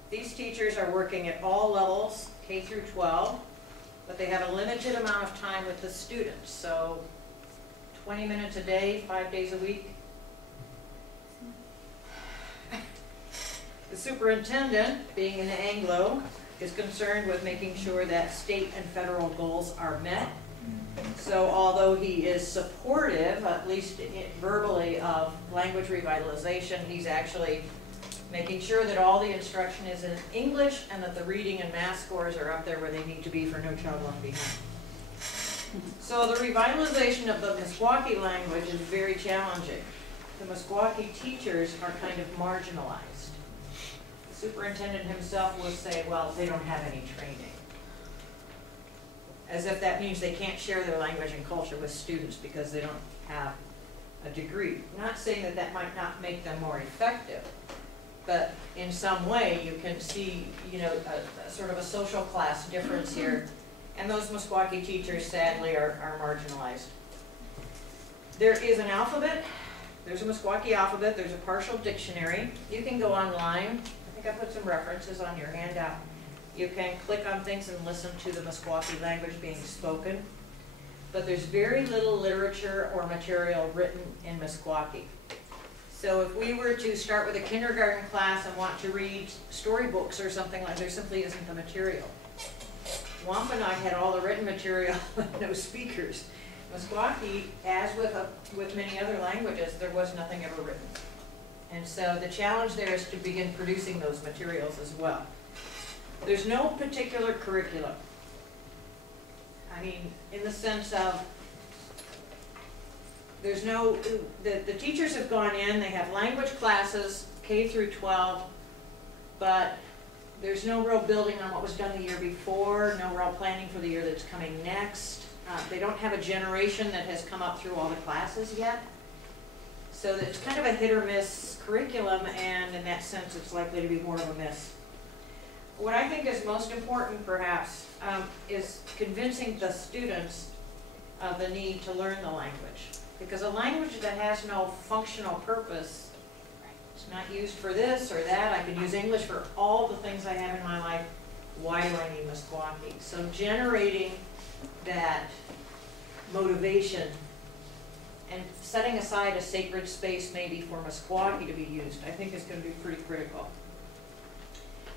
These teachers are working at all levels, K through 12, but they have a limited amount of time with the students. So 20 minutes a day, 5 days a week. The superintendent, being an Anglo, is concerned with making sure that state and federal goals are met. So although he is supportive, at least verbally, of language revitalization, he's actually making sure that all the instruction is in English and that the reading and math scores are up there where they need to be for no child left behind. So the revitalization of the Meskwaki language is very challenging. The Meskwaki teachers are kind of marginalized. The superintendent himself will say, well, they don't have any training. As if that means they can't share their language and culture with students because they don't have a degree. I'm not saying that that might not make them more effective, but in some way you can see, a sort of a social class difference here. And those Meskwaki teachers, sadly, are marginalized. There is an alphabet. There's a Meskwaki alphabet. There's a partial dictionary. You can go online. I think I put some references on your handout. You can click on things and listen to the Meskwaki language being spoken. But there's very little literature or material written in Meskwaki. So if we were to start with a kindergarten class and want to read storybooks or something like that, there simply isn't the material. Wampanoag had all the written material, no speakers. Meskwaki, as with many other languages, there was nothing ever written. And so the challenge there is to begin producing those materials as well. There's no particular curriculum. I mean, in the sense of, there's no, the teachers have gone in, they have language classes, K through 12, but there's no real building on what was done the year before, no real planning for the year that's coming next. they don't have a generation that has come up through all the classes yet. So it's kind of a hit or miss curriculum, and in that sense, it's likely to be more of a miss. What I think is most important, perhaps, is convincing the students of the need to learn the language. Because a language that has no functional purpose, it's not used for this or that, I can use English for all the things I have in my life, why do I need Meskwaki? So generating that motivation and setting aside a sacred space maybe for Meskwaki to be used, I think is going to be pretty critical.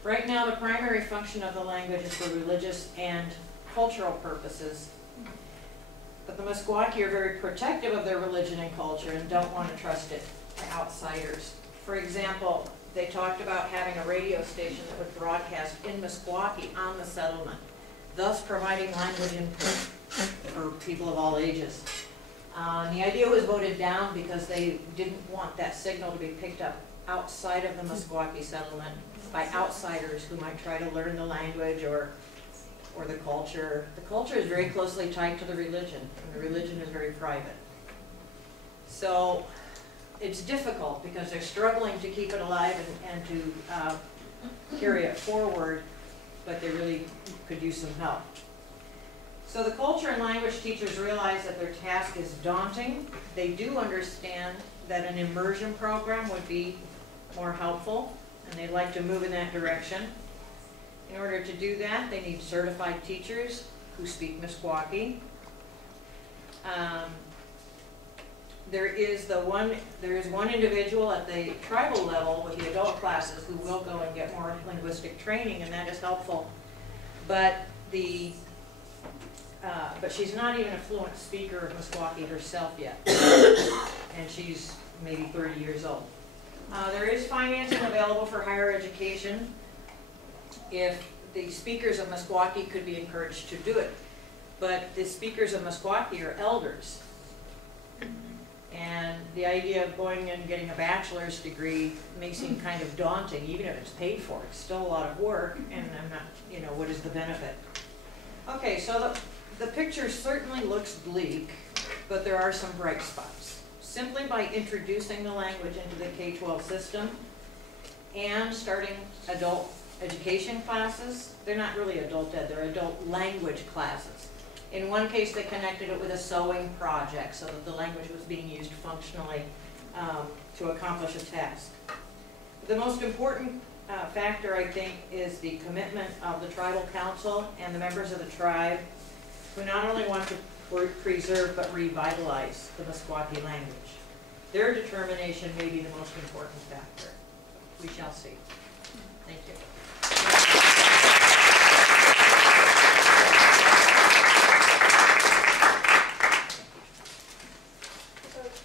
Right now, the primary function of the language is for religious and cultural purposes. But the Meskwaki are very protective of their religion and culture and don't want to trust it to outsiders. For example, they talked about having a radio station that would broadcast in Meskwaki on the settlement, thus providing language input for people of all ages. The idea was voted down because they didn't want that signal to be picked up outside of the Meskwaki settlement by outsiders who might try to learn the language or the culture. The culture is very closely tied to the religion, and the religion is very private. So it's difficult because they're struggling to keep it alive and to carry it forward, but they really could use some help. So the culture and language teachers realize that their task is daunting. They do understand that an immersion program would be more helpful, and they'd like to move in that direction. In order to do that, they need certified teachers who speak Meskwaki. There is one individual at the tribal level with the adult classes who will go and get more linguistic training, and that is helpful. But she's not even a fluent speaker of Meskwaki herself yet, and she's maybe 30 years old. There is financing available for higher education if the speakers of Meskwaki could be encouraged to do it. But the speakers of Meskwaki are elders. And the idea of going and getting a bachelor's degree may seem kind of daunting, even if it's paid for. It's still a lot of work, and I'm not, what is the benefit? Okay, so the picture certainly looks bleak, but there are some bright spots. Simply by introducing the language into the K-12 system and starting adult education classes, they're not really adult ed, they're adult language classes. In one case, they connected it with a sewing project so that the language was being used functionally to accomplish a task. The most important factor, I think, is the commitment of the tribal council and the members of the tribe who not only want to preserve but revitalize the Meskwaki language. Their determination may be the most important factor. We shall see. Thank you.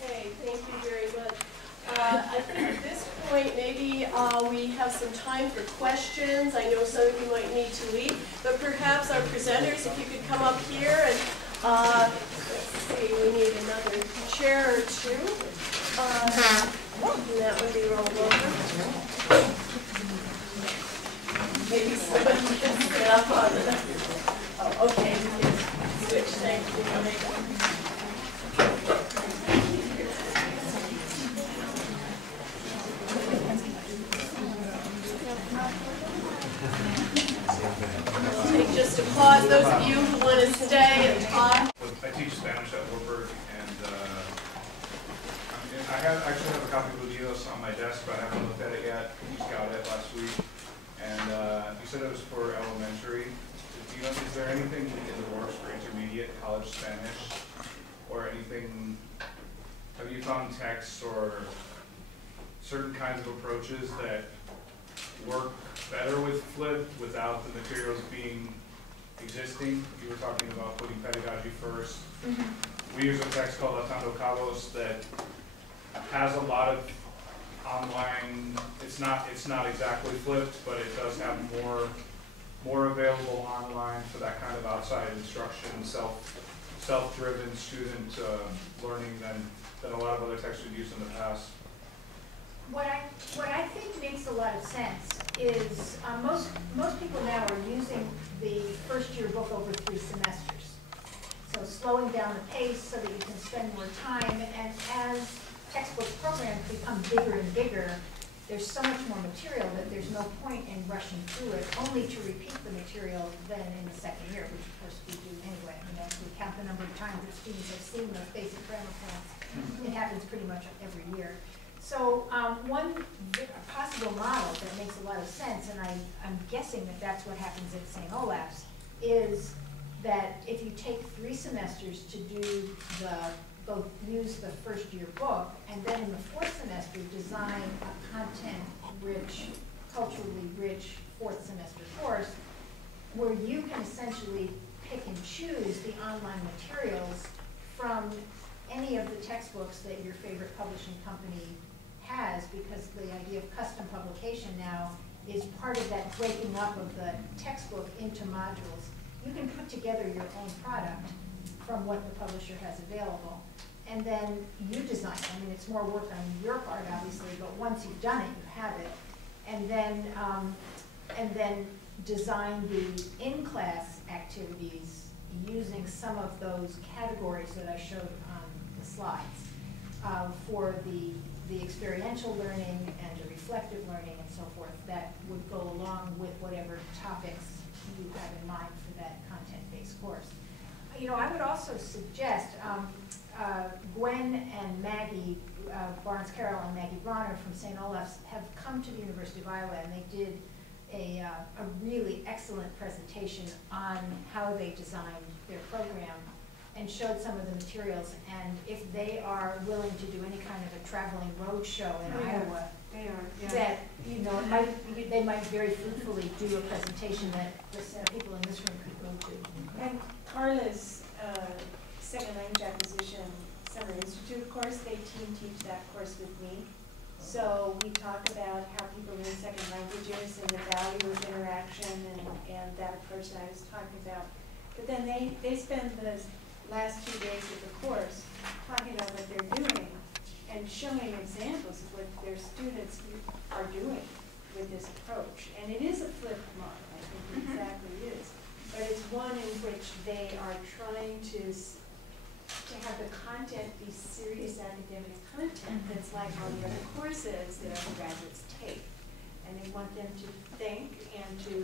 Okay, thank you very much. I think at this point maybe we have some time for questions. I know some of you might need to leave, but perhaps our presenters, if you could come up here and let's see, we need another chair or two. And that would be rolled over. Maybe somebody can sit up on it. Oh, okay, we can switch. Thank you. Take just a pause, those of you who want to stay and talk. I teach Spanish at Warburg, and I actually have a copy of Judith on my desk, but I haven't looked at it yet. Just got it last week, and you said it was for elementary. Is there anything in the works for intermediate college Spanish, or anything? Have you found texts or certain kinds of approaches that work better with Flip without the materials being existing? You were talking about putting pedagogy first. Mm-hmm. We use a text called Atando Cabos that has a lot of online. It's not exactly flipped, but it does have more available online for that kind of outside instruction, self-driven student learning than a lot of other texts we've used in the past. What I think makes a lot of sense is most people now are using the first year book over 3 semesters. So slowing down the pace so that you can spend more time, and as textbook programs become bigger and bigger, there's so much more material that there's no point in rushing through it, only to repeat the material then in the second year, which of course we do anyway. I mean, if we count the number of times that students have seen those basic grammar plans, it happens pretty much every year. So one possible model that makes a lot of sense, and I'm guessing that that's what happens at St. Olaf's, is that if you take 3 semesters to do both use the first year book, and then in the 4th semester design a content-rich, culturally rich 4th semester course, where you can essentially pick and choose the online materials from any of the textbooks that your favorite publishing company has, because the idea of custom publication now is part of that breaking up of the textbook into modules. You can put together your own product from what the publisher has available. And then you design it. I mean, it's more work on your part, obviously, but once you've done it, you have it. And then design the in-class activities using some of those categories that I showed on the slides for the experiential learning and the reflective learning and so forth that would go along with whatever topics you have in mind for that content-based course. You know, I would also suggest Gwen and Maggie Barnes-Carroll and Maggie Bronner from St. Olaf's have come to the University of Iowa, and they did a really excellent presentation on how they designed their program and showed some of the materials. And if they are willing to do any kind of a traveling road show in Iowa, They are, yeah. that, you know, they might very fruitfully do a presentation that the people in this room could go to. And Carla's second language acquisition summer institute course, they teach that course with me. So we talk about how people learn second languages and the value of interaction and that approach that I was talking about. But then they spend the last 2 days of the course talking about what they're doing and showing examples of what their students are doing with this approach. And it is a flipped model, I think it exactly is. But it's one in which they are trying to have the content be serious academic content that's like all the other courses that undergraduates take. And they want them to think and to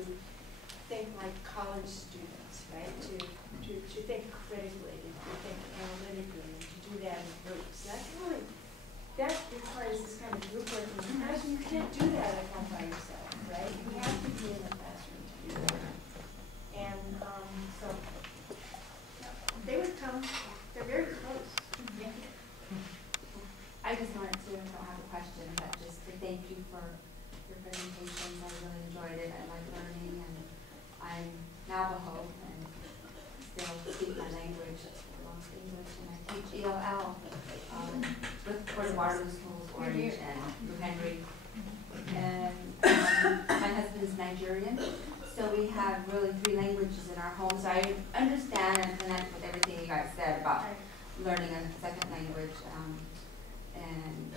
think like college students, right? To think critically, to think analytically, and to do that in groups. That requires this kind of group work in the classroom. You can't do that at home by yourself, right? You have to be in the classroom to do that. And so they would come. They're very close. Yeah. I just wanted to, I don't have a question, but just to thank you for your presentations. I really enjoyed it. I like learning, and I'm Navajo and still speak my language. I love English, and I teach ELL with Port Waterloo Schools, Orange, and New Henry. And my husband is Nigerian, so we have really 3 languages in our home. So I understand and connect with everything you guys said about learning a second language, and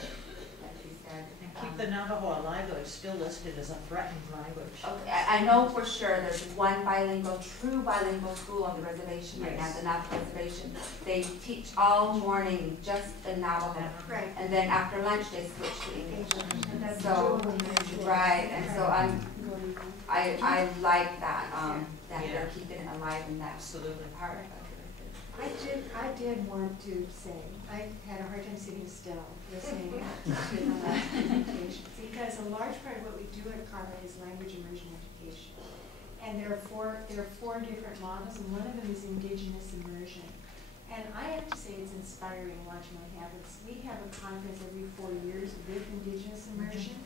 like you said. And keep the Navajo alive, though it's still listed as a threatened language. Okay, I know for sure there's one true bilingual school on the reservation right now, the Navajo reservation. They teach all morning just in Navajo. Right. And then after lunch they switch to English. So, right, and so I like that, that they're keeping it alive in that part of it. I did want to say, I had a hard time sitting still listening to the last presentations, because a large part of what we do at Carla is language immersion education. And there are four different models, and one of them is indigenous immersion. And I have to say it's inspiring watching what happens. We have a conference every 4 years with indigenous immersion,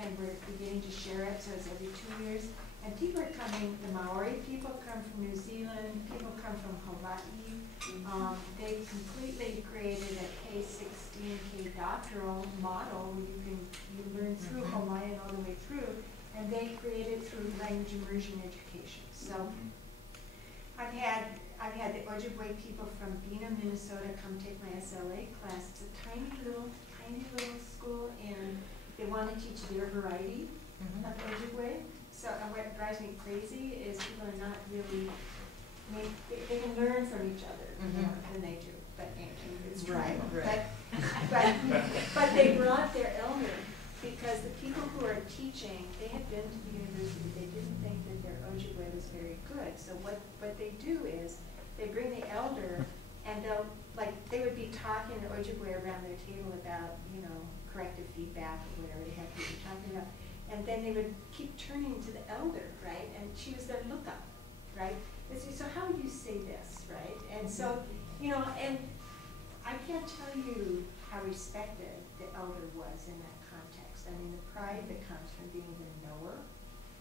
and we're beginning to share it, so it's every 2 years. And people are coming, the Maori people come from New Zealand, people come from Hawaii. They completely created a K-16, K-doctoral model where you learn through Hawaiian all the way through, and they created through language immersion education. So I've had the Ojibwe people from Bena, Minnesota come take my SLA class. It's a tiny little school, and they want to teach their variety of Ojibwe. So what drives me crazy is people are not really, they can learn from each other. more than they do, but it's true. Right. But they brought their elder because the people who are teaching, they had been to the university, they didn't think that their Ojibwe was very good. So what they do is they bring the elder and they'll, like, they would be talking to Ojibwe around their table about, you know, corrective feedback or whatever they have to be talking about. And then they would keep turning to the elder, right? And she was their lookup, right? And so how would you say this, right? And so, you know, and I can't tell you how respected the elder was in that context. I mean, the pride that comes from being the knower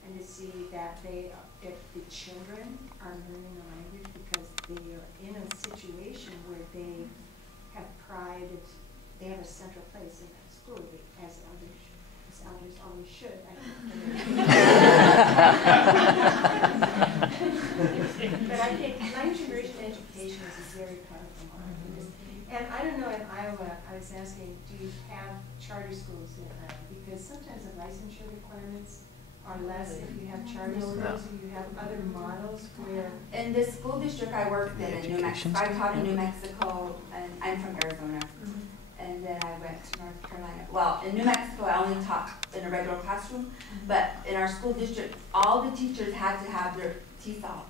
and to see that that the children are learning the language because they are in a situation where they have pride, they have a central place in that school as elders always should. But I think language immersion education is a very powerful model. And I don't know, in Iowa, I was asking, do you have charter schools in Iowa? Because sometimes the licensure requirements are less if you have charter schools or you have other models where... In the school district I worked in New Mexico, I taught in New Mexico, and I'm from Arizona. And then I went to North Carolina. Well, in New Mexico, I only taught in a regular classroom, but in our school district, all the teachers had to have their TESOL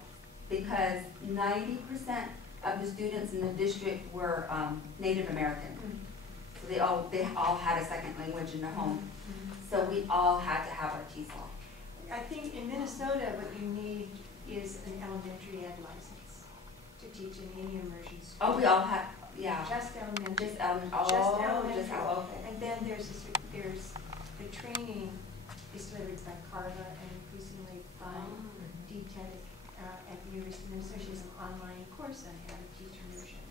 because 90% of the students in the district were Native American. So they all had a second language in their home. So we all had to have our TESOL. I think in Minnesota, what you need is an elementary ed license to teach in any immersion school. Oh, we all had. Yeah. Just elementary. Just elementary. Just elementary. And then there's the training is delivered by Carla and increasingly by DTED at the University of Minnesota. She has an online course on how to teach immersion.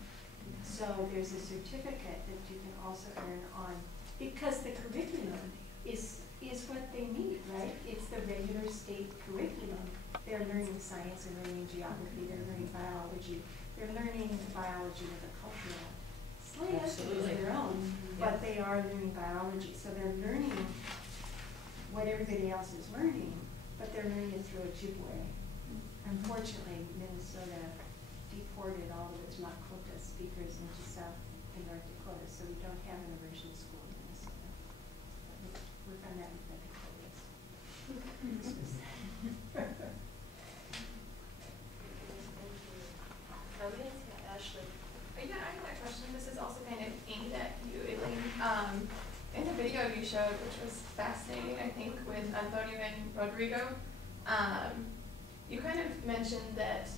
So there's a certificate that you can also earn on, because the curriculum is what they need, right? It's the regular state curriculum. They're learning science, they're learning geography, they're learning biology. They're learning the biology of the cultural slant is their own, but they are learning biology. So they're learning what everybody else is learning, but they're learning it through Ojibwe. Unfortunately, Minnesota deported all of its Lakota speakers into South and North Dakota, so we don't have an immersion school in Minnesota. Work on that with the Dakotas. Ashley. Yeah, I have a question. This is also kind of aimed at you, Elaine. In the video you showed, which was fascinating, I think, with Antonio and Rodrigo, you kind of mentioned that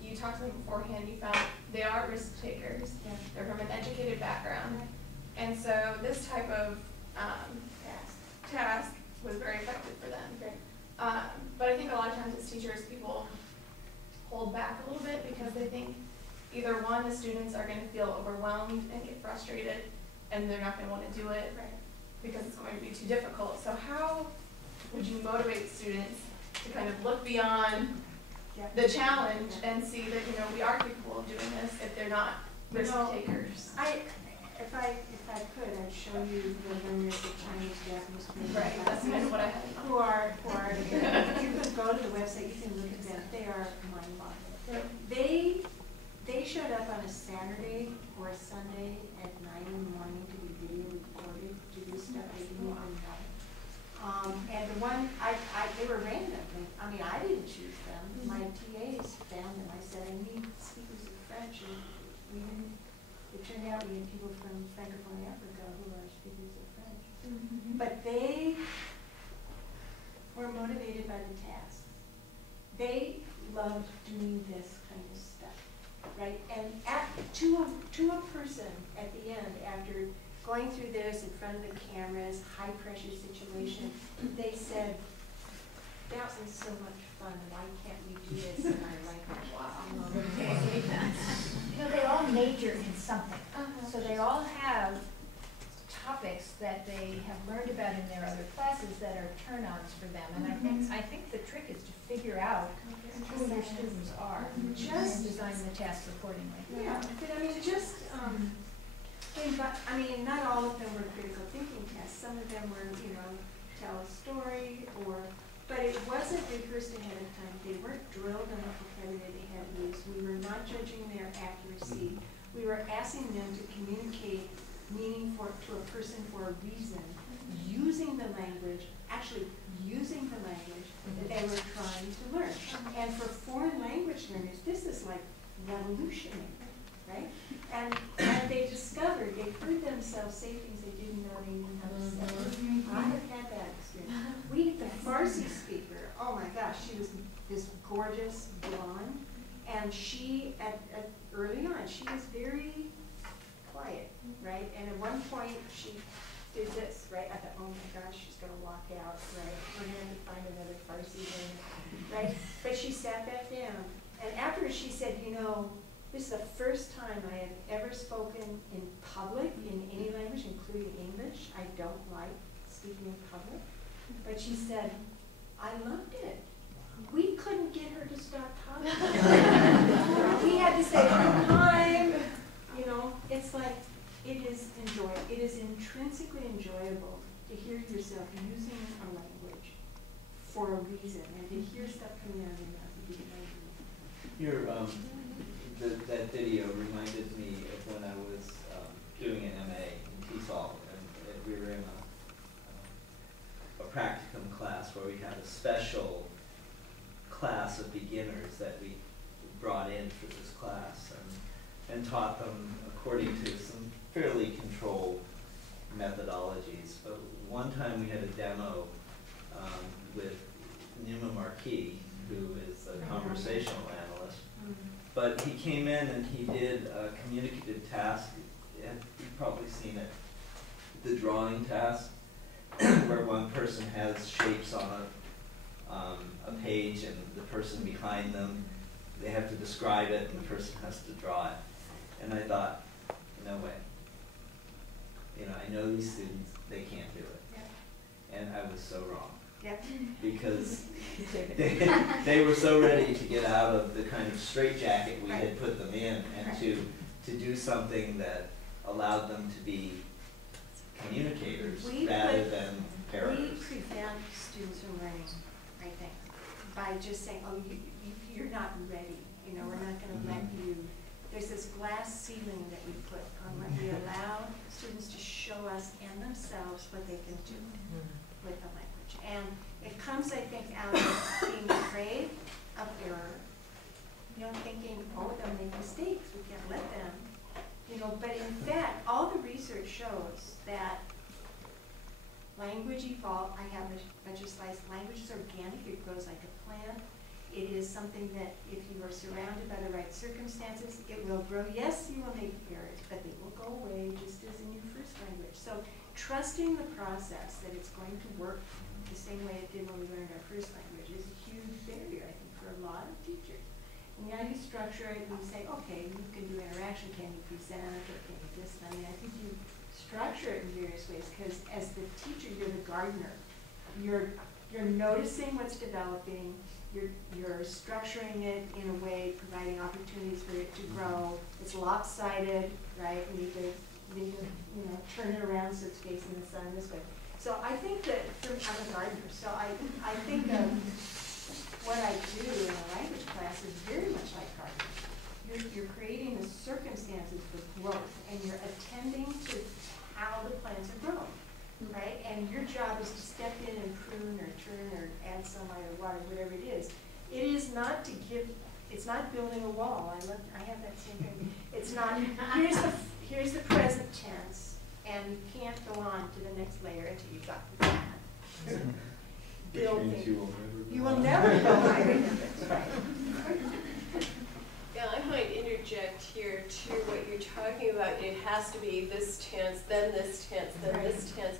you talked to them beforehand, you found they are risk takers. Yeah. They're from an educated background. Right. And so this type of task was very effective for them. Right. But I think a lot of times as teachers, people hold back a little bit because they think either one, the students are going to feel overwhelmed and get frustrated, and they're not going to want to do it because it's going to be too difficult. So how would you motivate students to kind of look beyond the challenge and see that, you know, we are capable of doing this if they're not risk takers? If I could, I'd show you the learners of Chinese, Japanese, Korean, right, that's kind of what I had in mind. who are if you could go to the website, you can look at them. They are mind-boggling. Right. They showed up on a Saturday or a Sunday at 9 in the morning to be video recorded, to do stuff they didn't even know. And the one, they were random. I mean, I didn't choose them. My TAs found them. I said, I need speakers of French. And it turned out we had people from Francophone Africa who are speakers of French. But they were motivated by the tasks. They loved doing this kind of stuff, right? And to a person at the end, after going through this in front of the cameras, high pressure situation, they said, that was so much fun, why can't we do this? And I like, wow. You know, they all major in something. So they all have topics that they have learned about in their other classes that are turn-ons for them. And I think the trick is to figure out who your students are and design the tasks accordingly. Yeah, but I mean, not all of them were critical thinking tests. Some of them were, you know, tell a story, but it wasn't rehearsed ahead of time. They weren't drilled on what vocabulary they had to use. We were not judging their accuracy. We were asking them to communicate meaning to a person for a reason, using the language, actually using the language that they were trying to learn. And for foreign language learners, this is like revolutionary, right? And they discovered, they heard themselves say things they didn't know they knew how to say. I have had that experience. The Farsi speaker, oh my gosh, she was this gorgeous blonde, and she, early on, she was very quiet, right? And at one point, she did this, right? I thought, oh my gosh, she's going to walk out, right? We're going to have to find another Farsi learner, right? But she sat back down. And afterwards, she said, you know, this is the first time I have ever spoken in public in any language, including English. I don't like speaking in public. But she said, I loved it. We couldn't get her to stop talking. We had to say, time. You know, it's like, it is intrinsically enjoyable to hear yourself using a language for a reason, and to hear stuff coming out of your mouth and being that video reminded me of when I was doing an MA in TESOL, and we were in a practicum class where we had a special class of beginners that we brought in for this class and taught them according to some fairly controlled methodologies. But one time we had a demo with Numa Marquis, who is a conversational analyst. But he came in and he did a communicative task. You've probably seen it, the drawing task, where one person has shapes on a page, and the person behind them, they have to describe it, and the person has to draw it. And I thought, no way. You know, I know these students, they can't do it. Yeah. And I was so wrong. Yeah. Because they were so ready to get out of the kind of straitjacket we had put them in, and to do something that allowed them to be communicators rather than parents. We prevent students from learning, I think, by just saying, oh, you're not ready. You know, we're not going to let you. There's this glass ceiling that we put on when we allow students to show us and themselves what they can do with the language. And it comes, I think, out of being afraid of error, you know, thinking, oh, they'll make mistakes, we can't let them. You know, but in fact, all the research shows that language evolves. I have a bunch of slides. Language is organic, it grows like a plant. It is something that if you are surrounded by the right circumstances, it will grow. Yes, you will make errors, but they will go away just as in your first language. So trusting the process that it's going to work the same way it did when we learned our first language is a huge barrier, I think, for a lot of teachers. And now you structure it and you say, okay, you can do interaction, can you present, or can you this, and I mean, I think you structure it in various ways, because as the teacher, you're the gardener. You're noticing what's developing, you're structuring it in a way, providing opportunities for it to grow. It's lopsided, right? We need to you know, turn it around so it's facing the sun this way. So I think that, I'm a gardener, so I think of what I do in a language class is very much like gardening. You're creating the circumstances for growth, and you're attending to how the plants are grown, right? And your job is to step in and prune or turn or add sunlight or water, whatever it is. It is not to give, it's not building a wall. I have that same thing. It's not, here's the present tense, and you can't go on to the next layer until you've got the that. Building. You will never go. I remember. Right. Yeah, I might interject here too. What you're talking about, it has to be this tense, then this tense, then this tense.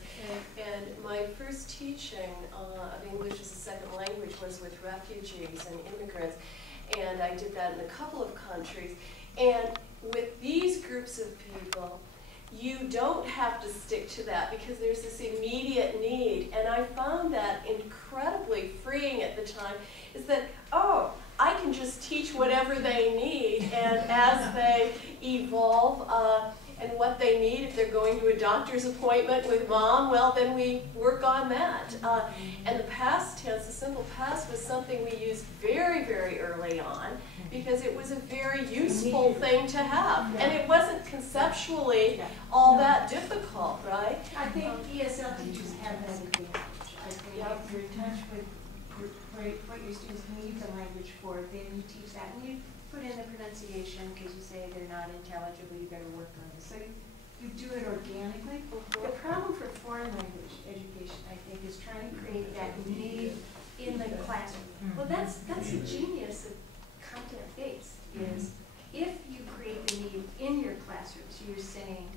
And my first teaching of English as a second language was with refugees and immigrants, and I did that in a couple of countries. And with these groups of people, you don't have to stick to that because there's this immediate need. And I found that incredibly freeing at the time, is that, oh, I can just teach whatever they need, and as they evolve and what they need, if they're going to a doctor's appointment with mom, well, then we work on that. And the past tense, the simple past, was something we used very, very early on because it was a very useful thing to have. And it wasn't conceptually all that difficult, right? I think ESL teachers have that advantage. I think if you're in touch with what your students need the language for, then you teach that. And you put in the pronunciation because you say they're not intelligible, you better work on this. So you do it organically. The problem for foreign language education, I think, is trying to create that need in the classroom. Well, that's the genius of content-based, is if you create the need in your classroom, so you're saying,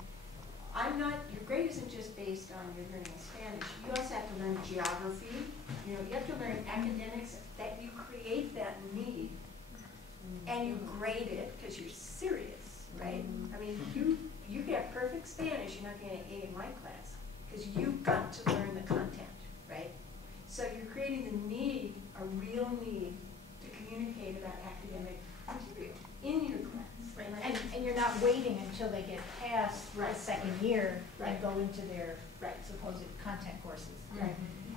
your grade isn't just based on your learning of Spanish. You also have to learn geography. You have to learn academics, that you create that need and you grade it because you're serious, right? I mean, you get perfect Spanish, you're not getting an A in my class because you've got to learn the content, right? So you're creating the need, a real need, to communicate about academic material in your class. Right. And you're not waiting until they get past the second year and go into their supposed content courses. Right.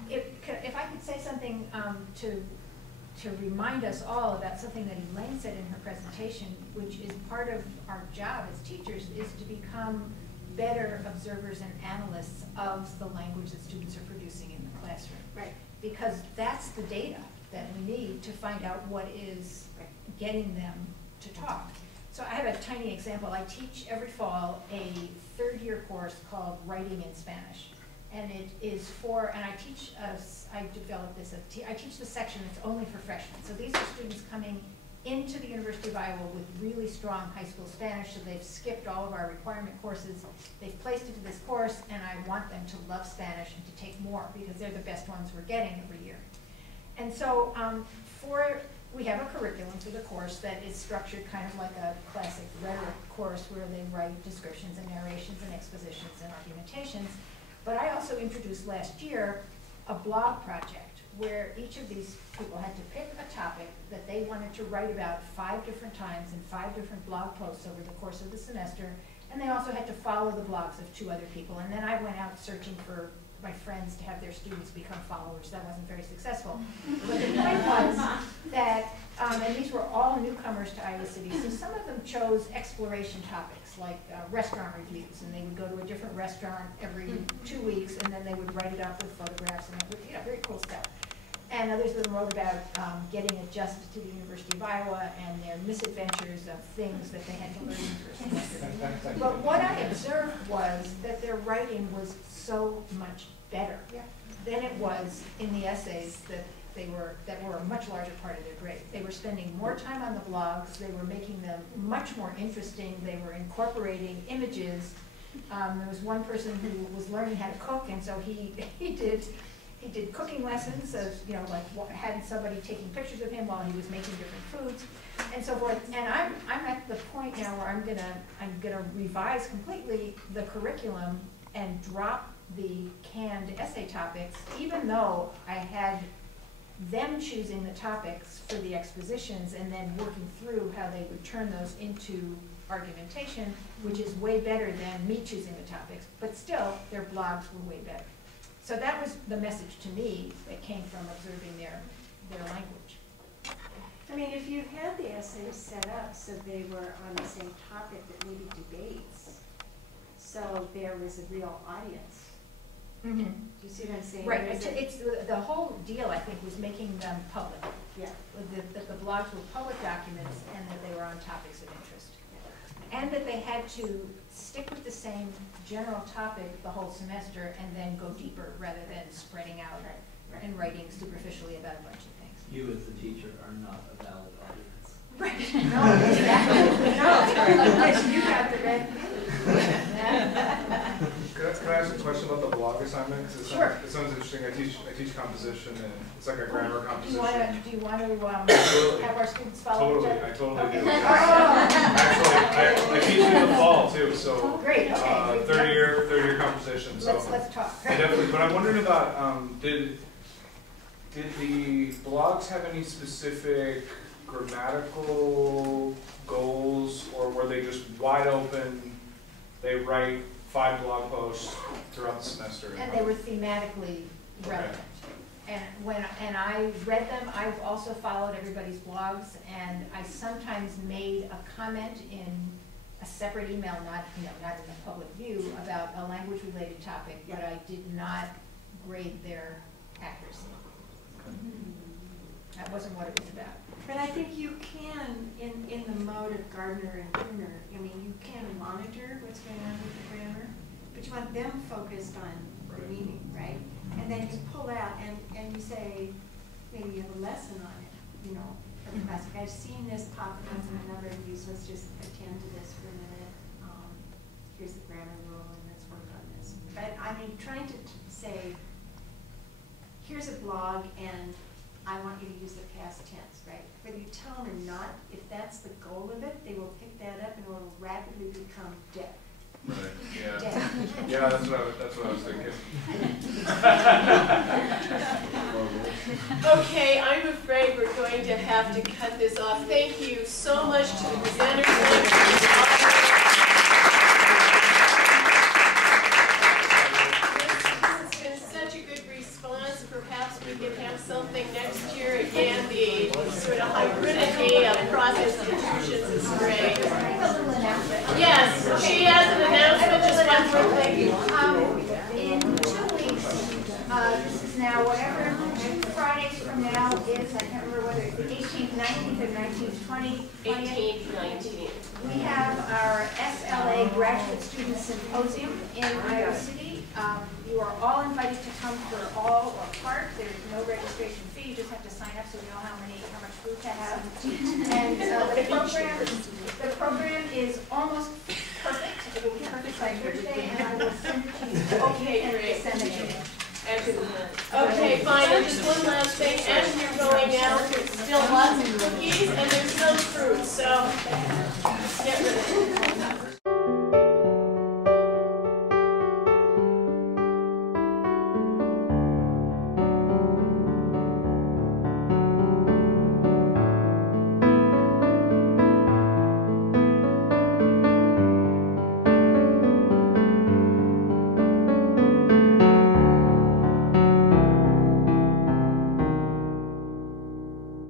If I could say something to remind us all about something that Elaine said in her presentation, which is part of our job as teachers, is to become better observers and analysts of the language that students are producing in the classroom. Right. Because that's the data that we need to find out what is getting them to talk. So I have a tiny example. I teach every fall a third-year course called Writing in Spanish. And it is and I teach I teach the section that's only for freshmen. So these are students coming into the University of Iowa with really strong high school Spanish, so they've skipped all of our requirement courses. They've placed into this course, and I want them to love Spanish and to take more because they're the best ones we're getting every year. And so we have a curriculum for the course that is structured kind of like a classic rhetoric course where they write descriptions and narrations and expositions and argumentations. But I also introduced last year a blog project where each of these people had to pick a topic that they wanted to write about 5 different times in 5 different blog posts over the course of the semester. And they also had to follow the blogs of 2 other people. And then I went out searching for my friends to have their students become followers. That wasn't very successful. But the point was that, and these were all newcomers to Iowa City, so some of them chose exploration topics like restaurant reviews, and they would go to a different restaurant every 2 weeks, and then they would write it up with photographs, and it would, very cool stuff. And others of them wrote about getting adjusted to the University of Iowa and their misadventures of things that they had to learn in the first semester. But what I observed was that their writing was so much better than it was in the essays that were a much larger part of their grade. They were spending more time on the blogs. They were making them much more interesting. They were incorporating images. There was one person who was learning how to cook, and so he did cooking lessons of, like had somebody taking pictures of him while he was making different foods and so forth. And I'm at the point now where I'm gonna revise completely the curriculum and drop the canned essay topics, even though I had them choosing the topics for the expositions and then working through how they would turn those into argumentation, which is way better than me choosing the topics, but still their blogs were way better. So that was the message to me that came from observing their language. I mean, if you had the essays set up so they were on the same topic but maybe debates, so there was a real audience. Mm-hmm. Do you see what I'm saying? Right. It's the whole deal, I think, was making them public. Yeah. That the blogs were public documents and that they were on topics of interest. And that they had to stick with the same general topic the whole semester and then go deeper rather than spreading out and writing superficially about a bunch of things. You as the teacher are not a valid audience. Right. No, exactly. No, you got the red. Can I ask a question about the blog assignment? Sure. It sounds interesting. I teach composition, and it's like a grammar composition. Do you want to have our students follow each other? I totally Okay. do. Actually, I teach in the fall too, so great. Okay. Third year composition. So let's talk. Definitely. But I'm wondering about did the blogs have any specific grammatical goals, or were they just wide open? They write 5 blog posts throughout the semester. And they were thematically relevant. And I read them. I've also followed everybody's blogs, and I sometimes made a comment in a separate email, not in the public view, about a language-related topic, but I did not grade their accuracy. That wasn't what it was about. But I think you can, in the mode of Gardner and Bruner, I mean, you can monitor what's going on with the grammar, but you want them focused on the meaning, right? And then you pull out and you say, maybe you have a lesson on it, you know, for the class. I've seen this pop up in a number of these, let's just attend to this for a minute. Here's the grammar rule and let's work on this. But I mean, trying to say, here's a blog and I want you to use the past tense, right? Whether you tell them or not, if that's the goal of it, they will pick that up and it will rapidly become deaf. Right, yeah. Deaf. Yeah, that's what I was thinking. Okay, I'm afraid we're going to have to cut this off. Thank you so much to the presenters. Something next year, again, the sort of hybridity of cross institutions is great. Yes, she has an announcement, just one more thing. In 2 weeks, this is now whatever 2 Fridays from now is, I can't remember whether it's the 18th, 19th, or 19th, 20th. 18th, 19th. We have our SLA Graduate Student Symposium in Iowa City. You are all invited to come for all or part. There's no registration fee. You just have to sign up so we know how much food to have. And the program is almost perfect. It will be perfect by Thursday, and I will send it to you. Okay, great. Disseminate it. Excellent. Okay, fine. And just one last thing. As you're going out, there's still lots of cookies and there's some fruit. So get rid of it.